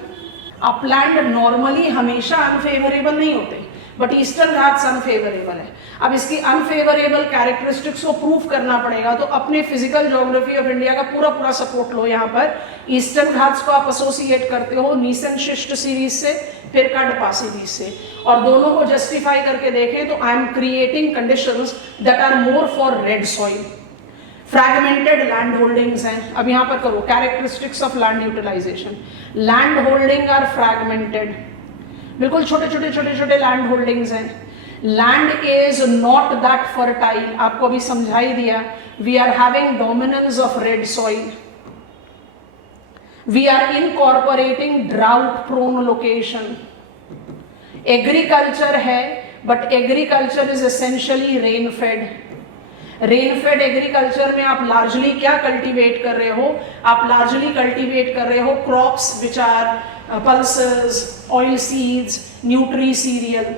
Upland normally हमेशा अनफेवरेबल नहीं होते, बट ईस्टर्न घाट्स अनफेवरेबल है। अब इसकी अनफेवरेबल कैरेक्टरिस्टिक्स को प्रूव करना पड़ेगा, तो अपने फिजिकल ज्योग्राफी ऑफ इंडिया का पूरा सपोर्ट लो। यहाँ पर ईस्टर्न घाट्स को आप एसोसिएट करते हो नीसन शिष्ट सीरीज से, फिर कडपा सीरीज से, और दोनों को जस्टिफाई करके देखें तो I am creating conditions that are more for red soil. Fragmented land holdings हैं। अब यहाँ पर करो characteristics of land utilization. Land holding are fragmented, बिल्कुल छोटे लैंड होल्डिंग्स हैं। Land is not that fertile, आपको अभी समझा ही दिया। We are having dominance of red soil, we are incorporating drought prone location. Agriculture है but agriculture is essentially rain fed. Rain fed agriculture में आप लार्जली क्या कल्टीवेट कर रहे हो? आप लार्जली कल्टीवेट कर रहे हो crops which are pulses, oilseeds, nutri cereal.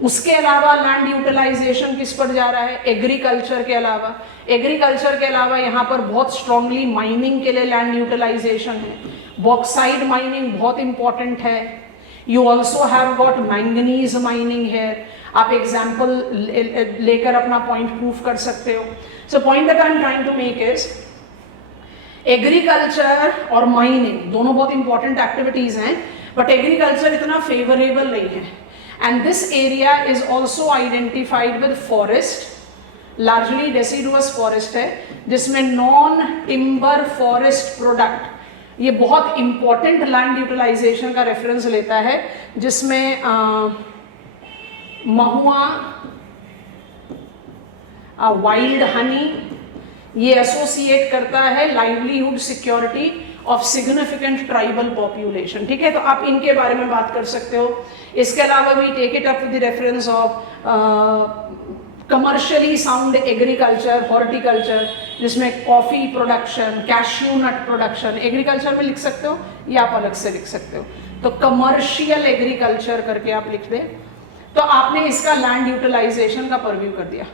उसके अलावा लैंड यूटिलाइजेशन किस पर जा रहा है? एग्रीकल्चर के अलावा। एग्रीकल्चर के अलावा यहाँ पर बहुत स्ट्रांगली माइनिंग के लिए लैंड यूटिलाइजेशन है। बॉक्साइड माइनिंग बहुत इंपॉर्टेंट है। You also have got manganese mining है। आप एग्जाम्पल लेकर अपना पॉइंट प्रूफ कर सकते हो। So point that I am trying to make is agriculture और माइनिंग दोनों बहुत इंपॉर्टेंट एक्टिविटीज हैं, बट एग्रीकल्चर इतना फेवरेबल नहीं है। And this area is also identified with forest, largely deciduous forest है, जिसमें नॉन टिम्बर फॉरेस्ट प्रोडक्ट, ये बहुत इंपॉर्टेंट लैंड यूटिलाइजेशन का रेफरेंस लेता है, जिसमें महुआ, वाइल्ड हनी, ये एसोसिएट करता है livelihood security of significant tribal population. ठीक है, तो आप इनके बारे में बात कर सकते हो। इसके अलावा भी take it up with the reference of commercially sound agriculture, horticulture, जिसमें coffee production, cashew nut production agriculture में लिख सकते हो या आप अलग से लिख सकते हो। तो कमर्शियल एग्रीकल्चर करके आप लिख दें, तो आपने इसका लैंड यूटिलाइजेशन का परव्यू कर दिया।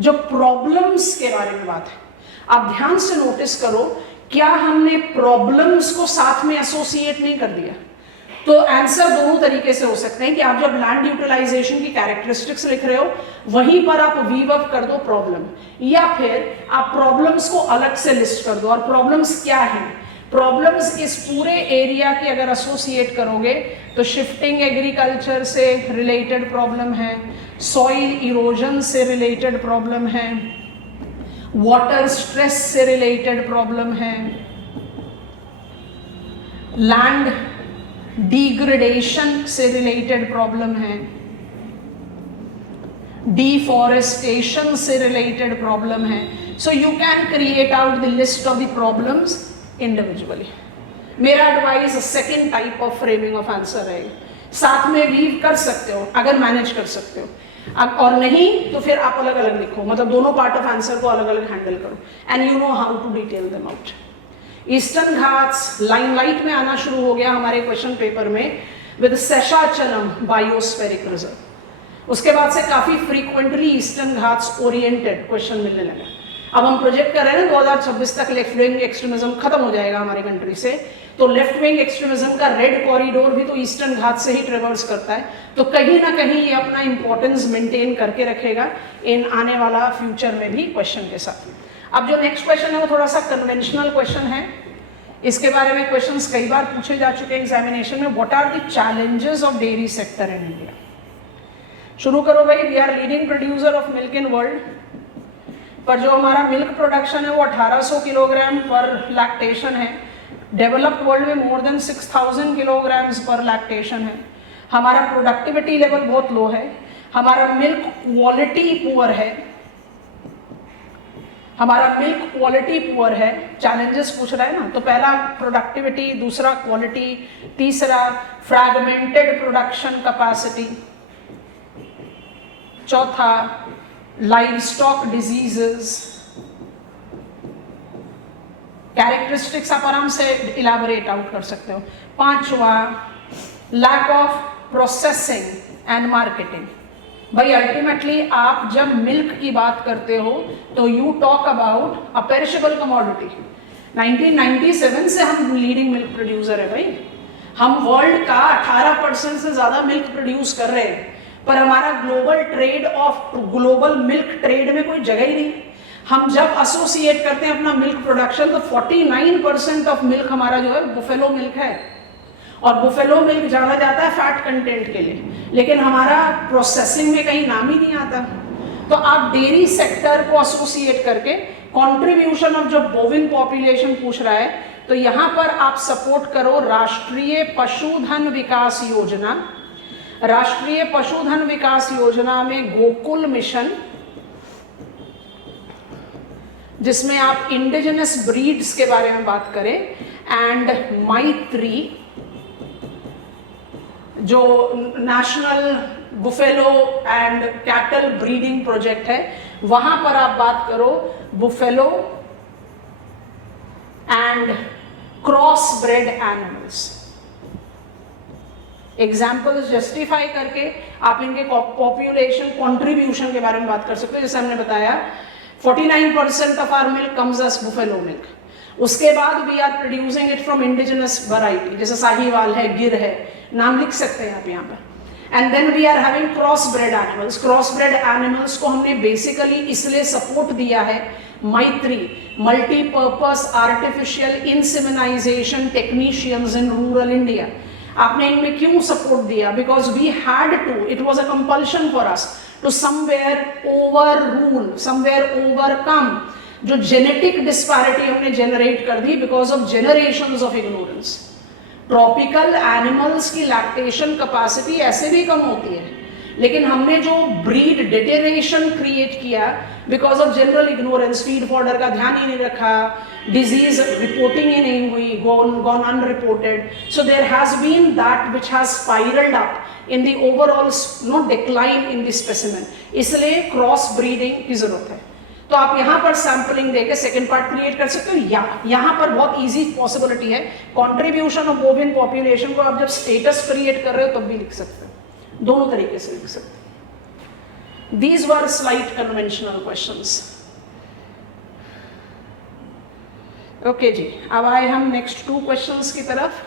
जो प्रॉब्लम्स के बारे में बात है, आप ध्यान से नोटिस करो, क्या हमने प्रॉब्लम्स को साथ में एसोसिएट नहीं कर दिया? तो आंसर दोनों तरीके से हो सकते हैं कि आप जब लैंड यूटिलाइजेशन की कैरेक्टरिस्टिक्स लिख रहे हो वहीं पर आप वीव अप कर दो प्रॉब्लम, या फिर आप प्रॉब्लम्स को अलग से लिस्ट कर दो। और प्रॉब्लम्स क्या हैं? प्रॉब्लम्स इस पूरे एरिया की अगर एसोसिएट करोगे तो शिफ्टिंग एग्रीकल्चर से रिलेटेड प्रॉब्लम है, सॉइल इरोजन से रिलेटेड प्रॉब्लम है, वाटर स्ट्रेस से रिलेटेड प्रॉब्लम है, लैंड डिग्रेडेशन से रिलेटेड प्रॉब्लम है, डिफॉरेस्टेशन से रिलेटेड प्रॉब्लम है। So you can create out the list of the problems individually. मेरा advice second type of framing of answer है, साथ में वीव कर सकते हो अगर मैनेज कर सकते हो, अब और नहीं तो फिर आप अलग अलग लिखो, मतलब दोनों पार्ट ऑफ आंसर को अलग अलग हैंडल करो and you know how to detail them out. Eastern Ghats limelight में आना शुरू हो गया हमारे क्वेश्चन पेपर में विद शेषाचलम बायोस्फेरिक रिजर्व। उसके बाद से काफी frequently Eastern Ghats oriented question मिलने लगे। अब हम प्रोजेक्ट कर रहे हैं ना 2026 तक लेफ्ट विंग एक्सट्रीमिज्म खत्म हो जाएगा हमारी कंट्री से, तो लेफ्ट विंग एक्सट्रीमिज्म का रेड कॉरिडोर भी तो ईस्टर्न घाट से ही ट्रेवर्स करता है, तो कहीं ना कहीं ये अपना इंपॉर्टेंस मेंटेन करके रखेगा इन आने वाला फ्यूचर में भी क्वेश्चन के साथ। अब जो नेक्स्ट क्वेश्चन है वो थोड़ा सा कन्वेंशनल क्वेश्चन है, इसके बारे में क्वेश्चंस कई बार पूछे जा चुके हैं एग्जामिनेशन में। What are the challenges of dairy sector in India? शुरू करो भाई। We are leading producer of milk in world, पर जो हमारा मिल्क प्रोडक्शन है वो 1800 किलोग्राम पर लैक्टेशन है। डेवलप्ड वर्ल्ड में मोर देन 6000 किलोग्राम्स पर लैक्टेशन है। हमारा प्रोडक्टिविटी लेवल बहुत लो है, हमारा मिल्क क्वालिटी पुअर है, हमारा मिल्क क्वालिटी पुअर है। चैलेंजेस पूछ रहा है ना, तो पहला प्रोडक्टिविटी, दूसरा क्वालिटी, तीसरा फ्रैगमेंटेड प्रोडक्शन कैपेसिटी, चौथा लाइवस्टॉक डिजीजेस। कैरेक्टरिस्टिक्स आप आराम से इलैबोरेट आउट कर सकते हो। पांचवा lack of processing and marketing. भाई अल्टीमेटली आप जब मिल्क की बात करते हो तो you talk about a perishable commodity. 1997 से हम लीडिंग मिल्क प्रोड्यूसर है भाई, हम वर्ल्ड का 18% से ज्यादा मिल्क प्रोड्यूस कर रहे हैं, पर हमारा ग्लोबल मिल्क ट्रेड में कोई जगह ही नहीं। हम जब एसोसिएट करते हैं अपना मिल्क प्रोडक्शन तो 49% ऑफ मिल्क हमारा जो है बुफेलो मिल्क है, और बुफेलो मिल्क जाना जाता है फैट कंटेंट के लिए, लेकिन हमारा प्रोसेसिंग में कहीं नाम ही नहीं आता। तो आप डेयरी सेक्टर को एसोसिएट करके कंट्रीब्यूशन ऑफ, जब बोविन पॉपुलेशन पूछ रहा है तो यहां पर आप सपोर्ट करो राष्ट्रीय पशुधन विकास योजना। राष्ट्रीय पशुधन विकास योजना में गोकुल मिशन, जिसमें आप इंडिजिनस ब्रीड्स के बारे में बात करें, एंड मैत्री जो national buffalo and cattle breeding project है, वहां पर आप बात करो buffalo and cross bred animals. Examples justify करके आप इनके पॉपुलेशन कंट्रीब्यूशन के बारे में बात कर सकते हो। जैसे हमने बताया 49% of our milk comes as buffalo milk, उसके बाद we are producing it from indigenous variety, जैसे साहीवाल है, गिर है, नाम लिख सकते हैं आप यहाँ पर। And then we are having cross bred animals. Cross bred animals को हमने बेसिकली इसलिए सपोर्ट दिया है, Maitri multipurpose artificial insemination technicians in rural India. आपने इनमें क्यों सपोर्ट दिया? Because we had to, it was a compulsion for us to somewhere overrule, somewhere overcome जो जेनेटिक डिस्पैरिटी हमने जनरेट कर दी because of generations of ignorance. Tropical animals की lactation capacity ऐसे भी कम होती है, लेकिन हमने जो ब्रीड डिटेरेशन क्रिएट किया because of general ignorance, feed fodder का ध्यान ही नहीं रखा, डिजीज रिपोर्टिंग ही नहीं हुई, gone unreported, so there has been that which has spiralled up in the overall decline in the specimen. इसलिए क्रॉस ब्रीडिंग की जरूरत है। तो आप यहाँ पर सैंपलिंग देके सेकंड पार्ट क्रिएट कर सकते हो, या यहाँ पर बहुत इजी पॉसिबिलिटी है, कंट्रीब्यूशन ऑफ बोविन पॉपुलेशन को आप जब स्टेटस क्रिएट कर रहे हो तब भी लिख सकते हो, दोनों तरीके से लिख सकते हो। These were slight conventional questions. Okay ji, अब आए हम नेक्स्ट 2 क्वेश्चंस की तरफ।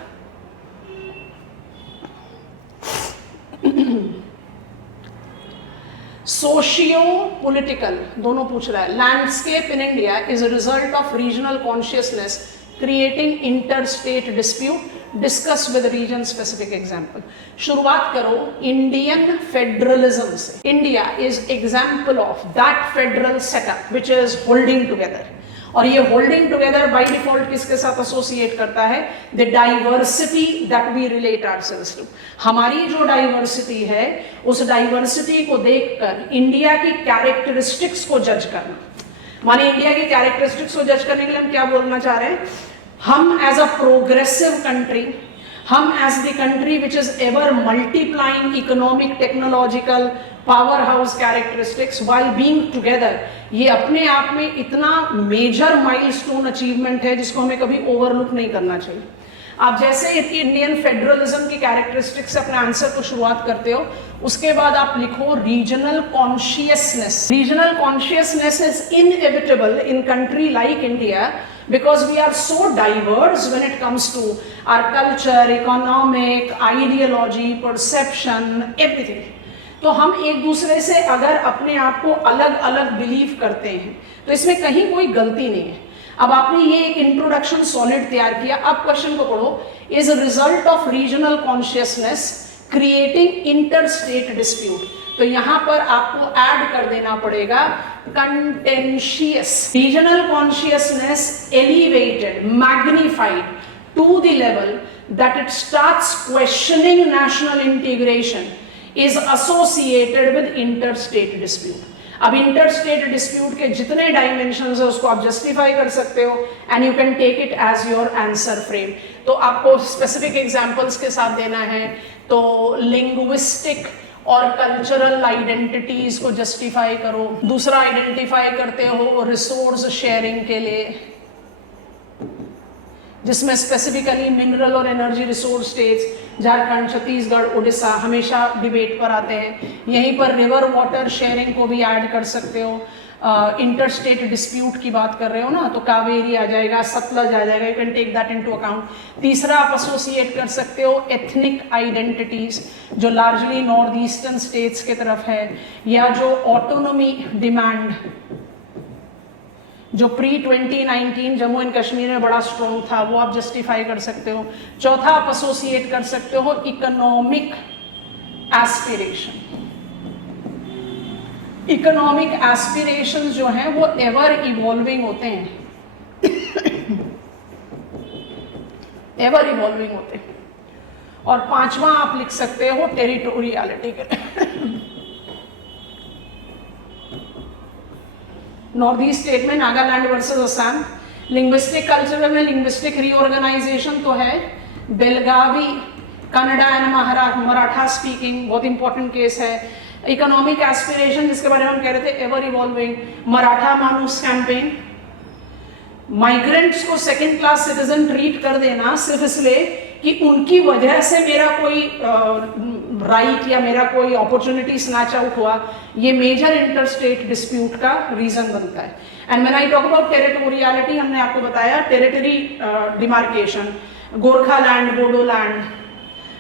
सोशियो पॉलिटिकल दोनों पूछ रहा है। Landscape in India is a result of regional consciousness creating inter state dispute, discuss with region specific example. शुरुआत करो इंडियन फेडरलिज्म से। India is example of that federal setup which is holding together, और ये holding together by default किसके साथ associate करता है? The diversity that we relate ourselves to. हमारी जो डाइवर्सिटी है उस डाइवर्सिटी को देखकर इंडिया की कैरेक्टरिस्टिक्स को जज करना। माने इंडिया की कैरेक्टरिस्टिक्स को जज करने के लिए हम क्या बोलना चाह रहे हैं? हम एज अ प्रोग्रेसिव कंट्री, हम as the country which is ever multiplying economic, technological, power house characteristics while being together, ये अपने आप में इतना मेजर माइलस्टोन अचीवमेंट है जिसको हमें कभी ओवरलुक नहीं करना चाहिए। आप जैसे इंडियन फेडरलिज्म की कैरेक्टरिस्टिक्स से अपने आंसर को शुरुआत करते हो, उसके बाद आप लिखो regional consciousness. Regional consciousness is inevitable in country like India because we are so diverse when it comes to our culture, economic, ideology, perception, everything. तो हम एक दूसरे से अगर अपने आप को अलग अलग बिलीव करते हैं तो इसमें कहीं कोई गलती नहीं है। अब आपने ये एक इंट्रोडक्शन सॉलिड तैयार किया, अब क्वेश्चन को पढ़ो। Is result of regional consciousness creating inter state dispute. तो यहां पर आपको ऐड कर देना पड़ेगा contentious. Regional consciousness elevated, magnified to the level that it starts questioning national integration is associated with inter state dispute. अब इंटर स्टेट डिस्प्यूट के जितने डायमेंशंस है उसको आप जस्टिफाई कर सकते हो and you can take it as your answer frame. तो आपको स्पेसिफिक एग्जांपल्स के साथ देना है, तो लिंग्विस्टिक और कल्चरल आइडेंटिटीज को जस्टिफाई करो। दूसरा आइडेंटिफाई करते हो रिसोर्स शेयरिंग के लिए, जिसमें स्पेसिफिकली मिनरल और energy resource states Jharkhand, Chhattisgarh, Orissa हमेशा डिबेट पर आते हैं। यहीं पर रिवर वाटर शेयरिंग को भी ऐड कर सकते हो। इंटर स्टेट डिस्प्यूट की बात कर रहे हो ना, तो कावेरी आ जाएगा, सतलज आ जाएगा, you can take that into account. तीसरा आप एसोसिएट कर सकते हो एथनिक आइडेंटिटीज, जो लार्जली नॉर्थ ईस्टर्न स्टेट्स के तरफ है, या जो ऑटोनॉमी डिमांड जो प्री 2019 जम्मू एंड कश्मीर में बड़ा स्ट्रॉन्ग था, वो आप जस्टिफाई कर सकते हो। चौथा आप एसोसिएट कर सकते हो इकोनॉमिक एस्पिरेशन। इकोनॉमिक एस्पिरेशंस जो हैं वो एवर इवॉल्विंग होते हैं, एवर इवॉल्विंग होते हैं। और पांचवा आप लिख सकते हो टेरिटोरियलिटी के नॉर्थ ईस्ट स्टेट में Nagaland versus Assam. Linguistic culture में लिंग्विस्टिक रीऑर्गेनाइजेशन तो है, बेलगावी कन्नड़ा एंड मराठा स्पीकिंग बहुत इंपॉर्टेंट केस है। इकोनॉमिक एस्पिरेशन जिसके बारे में हम कह रहे थे एवर इवॉल्विंग, मराठा मानूस कैंपेन। माइग्रेंट्स को सेकंड क्लास सिटीजन ट्रीट कर देना सिर्फ इसलिए कि उनकी वजह से मेरा कोई राइट या मेरा कोई अपॉर्चुनिटी स्नैच आउट हुआ, ये मेजर इंटर स्टेट डिस्प्यूट का रीजन बनता है। And when I talk about territoriality, हमने आपको बताया टेरिटरी डिमार्केशन, गोरखालैंड, बोडोलैंड,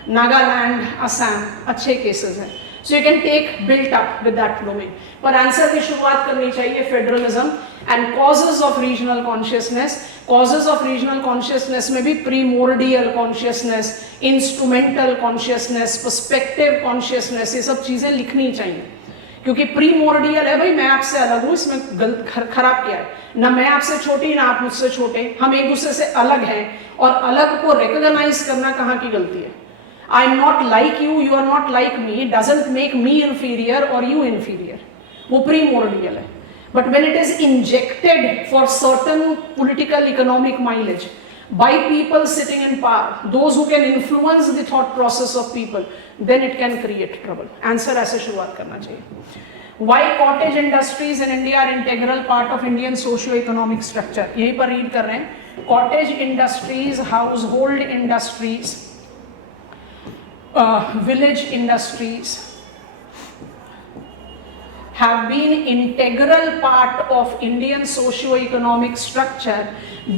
नागालैंड, असम अच्छे केसेस हैं। So you can take built up with that domain. पर आंसर की शुरुआत करनी चाहिए federalism and causes of regional consciousness. Causes of regional consciousness में भी primordial consciousness, instrumental consciousness, perspective consciousness, ये सब चीजें लिखनी चाहिए। क्योंकि प्रीमोर्डियल है भाई, मैं आपसे अलग हूं, इसमें खराब क्या है? ना मैं आपसे छोटी ना आप मुझसे छोटे, हम एक दूसरे से अलग हैं। और अलग को रिकॉग्नाइज करना कहाँ की गलती है? I am not like you, you are not like me, doesn't make me inferior or you inferior. वो primordial है. But when it is injected for certain political economic mileage by people sitting in power, those who can influence the thought process of people, then it can create trouble. Answer ऐसे शुरुआत करना चाहिए. Why cottage industries in India are integral part of Indian socio-economic structure? यहीं पर read कर रहे हैं. Cottage industries, household industries, village industries have been integral part of Indian socio-economic structure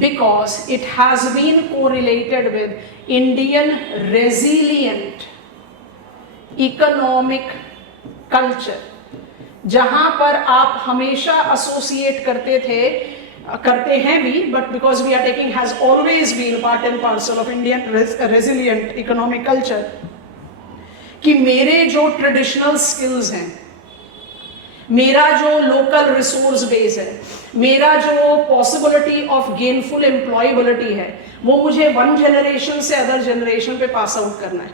because it has been correlated with Indian resilient economic culture, जहां पर आप हमेशा associate करते हैं भी, but because we are taking has always been part and parcel of Indian resilient economic culture, कि मेरे जो ट्रेडिशनल स्किल्स हैं, मेरा जो लोकल रिसोर्स बेस है, मेरा जो पॉसिबिलिटी ऑफ गेनफुल एम्प्लॉयबिलिटी है, वो मुझे वन जनरेशन से अदर जनरेशन पे पास आउट करना है।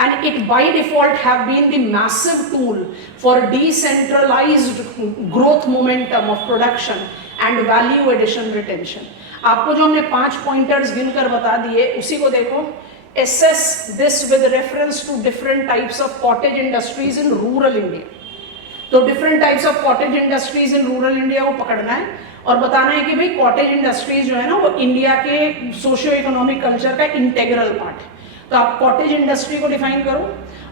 And it by default have been the massive tool for decentralised growth momentum of production and value addition retention. आपको जो हमने 5 पॉइंटर्स गिनकर बता दिए, उसी को देखो। Assess this with reference to different types of cottage industries in rural India. तो different types of cottage industries in rural India को पकड़ना है और बताना है कि भाई cottage industries जो है ना वो इंडिया के सोशियो इकोनॉमिक कल्चर का इंटेग्रल पार्ट है। तो आप cottage industry को डिफाइन करो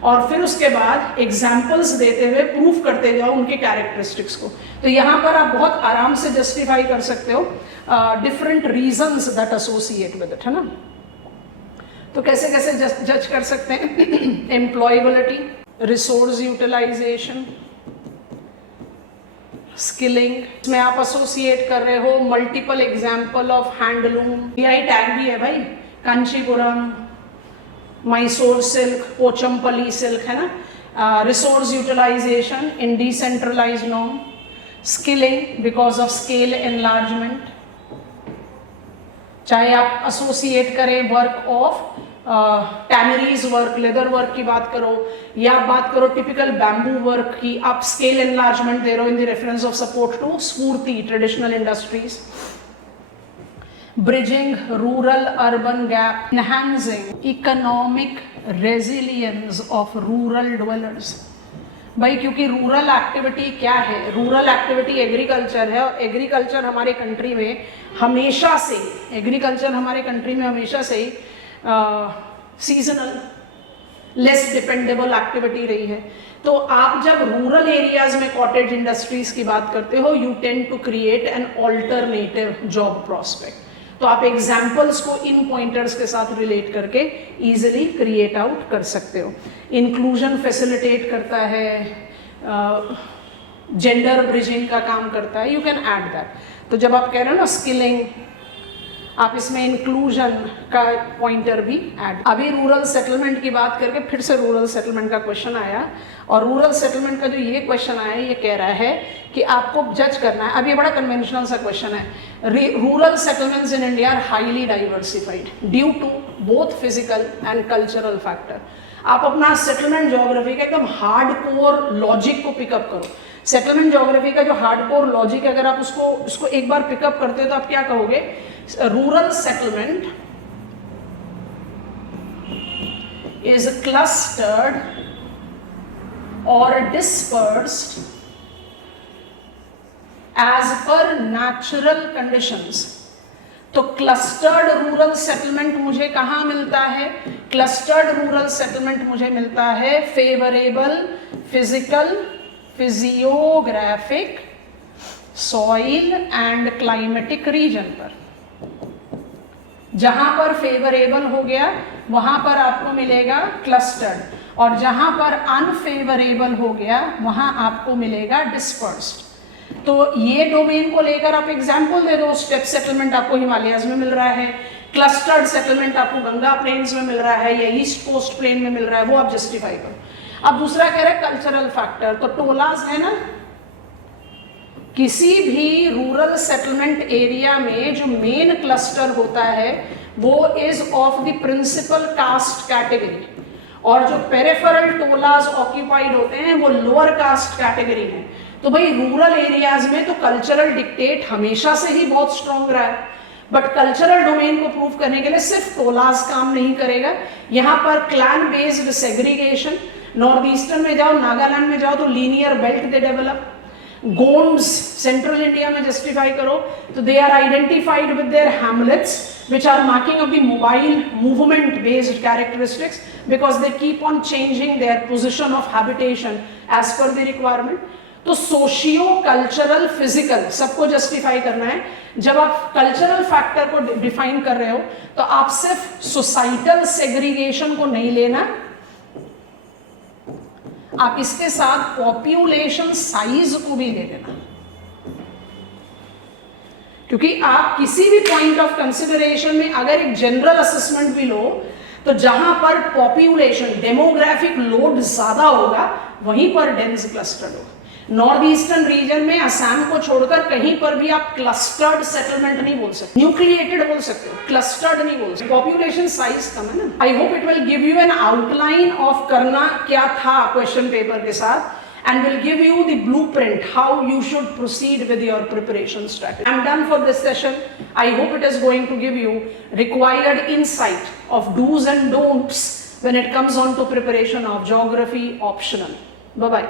और फिर उसके बाद एग्जाम्पल्स देते हुए प्रूफ करते जाओ उनके कैरेक्टरिस्टिक्स को। तो यहाँ पर आप बहुत आराम से जस्टिफाई कर सकते हो different reasons that associate with it, है ना। तो कैसे कैसे जज कर सकते हैं? Employability, resource utilisation, skilling. इसमें आप एसोसिएट कर रहे हो multiple example of handloom, GI tag भी है भाई, कांचीपुरम, मैसूर सिल्क, पोचमपल्ली सिल्क, है ना। Resource utilisation in decentralised norm, skilling because of scale enlargement. चाहे आप एसोसिएट करें work of tanneries work, leather work की बात करो, या बात करो टिपिकल बैम्बू वर्क की, आप स्केल एनलार्जमेंट दे रहे हो in the reference of support to SFURTI traditional industries. Bridging rural urban gap, enhancing economic resilience of rural dwellers. भाई क्योंकि रूरल एक्टिविटी क्या है? रूरल एक्टिविटी एग्रीकल्चर है, और एग्रीकल्चर हमारे कंट्री में हमेशा से सीजनल, लेस डिपेंडेबल एक्टिविटी रही है। तो आप जब रूरल एरियाज में कॉटेज इंडस्ट्रीज की बात करते हो, you tend to create an alternative job prospect. तो आप एग्जाम्पल्स को इन पॉइंटर्स के साथ रिलेट करके इजीली क्रिएट आउट कर सकते हो। इंक्लूजन फैसिलिटेट करता है, जेंडर ब्रिजिंग का काम करता है, यू कैन ऐड दैट। तो जब आप कह रहे हो ना स्किलिंग, आप इसमें इंक्लूजन का पॉइंटर भी ऐड। अभी रूरल सेटलमेंट की बात करके फिर से रूरल सेटलमेंट का क्वेश्चन आया, और रूरल सेटलमेंट का जो ये क्वेश्चन आया ये कह रहा है कि आपको जज करना है। अब ये बड़ा कन्वेंशनल सा क्वेश्चन है। Rural settlements in India are highly diversified due to both physical and cultural factor. आप अपना सेटलमेंट ज्योग्राफी का एकदम हार्ड कोर लॉजिक को पिकअप करो। सेटलमेंट ज्योग्राफी का जो हार्ड कोर लॉजिक है, अगर आप उसको एक बार पिकअप करते हो तो आप क्या कहोगे? Rural settlement is clustered or dispersed as per natural conditions। तो क्लस्टर्ड रूरल सेटलमेंट मुझे कहाँ मिलता है? क्लस्टर्ड रूरल सेटलमेंट मुझे मिलता है favourable physical, physiographic, soil and climatic reason पर। जहां पर फेवरेबल हो गया वहां पर आपको मिलेगा क्लस्टर्ड, और जहां पर अनफेवरेबल हो गया वहां आपको मिलेगा डिस्पर्स्ड। तो ये डोमेन को लेकर आप एग्जाम्पल दे दो। स्टेप सेटलमेंट आपको हिमालयाज में मिल रहा है, क्लस्टर्ड सेटलमेंट आपको गंगा प्लेन्स में मिल रहा है या ईस्ट कोस्ट प्लेन में मिल रहा है, वो आप जस्टिफाई करो। अब दूसरा कह रहे हैं कल्चरल फैक्टर। तो टोलाज है ना, किसी भी रूरल सेटलमेंट एरिया में जो मेन क्लस्टर होता है वो is of the principal caste category, और जो पेरिफेरल टोलाज ऑक्यूपाइड होते हैं वो लोअर कास्ट कैटेगरी में। तो भाई रूरल एरियाज में तो कल्चरल डिक्टेट हमेशा से ही बहुत स्ट्रॉन्ग रहा है, बट कल्चरल डोमेन को प्रूव करने के लिए सिर्फ टोलाज काम नहीं करेगा। यहाँ पर clan based segregation, north eastern में जाओ, नागालैंड में जाओ तो linear belt they develop. Gonds central India में जस्टिफाई करो तो they are identified with their hamlets which are marking of the mobile movement based characteristics because they keep on changing their position of habitation as per the requirement। तो socio cultural physical सबको justify करना है। जब आप cultural factor को define कर रहे हो तो आप सिर्फ सोसाइटल सेग्रीगेशन को नहीं लेना, आप इसके साथ पॉपुलेशन साइज को भी ले लेना, क्योंकि आप किसी भी पॉइंट ऑफ कंसिडरेशन में अगर एक जनरल असेसमेंट भी लो तो जहां पर पॉपुलेशन डेमोग्राफिक लोड ज्यादा होगा वहीं पर डेंस क्लस्टर्ड होगा। नॉर्थ ईस्टर्न रीजन में असम को छोड़कर कहीं पर भी आप क्लस्टर्ड सेटलमेंट नहीं बोल सकते, न्यूक्लिएटेड बोल सकते हो, क्लस्टर्ड नहीं बोल सकते। पॉपुलेशन साइज कम है ना। I hope it will give you N outline of करना क्या था क्वेश्चन पेपर के साथ, and will give you the blueprint how you should proceed with your preparation strategy. I'm done for this session. I hope it is going to give you required insight of do's and don'ts when it comes on to preparation of geography optional. Bye bye.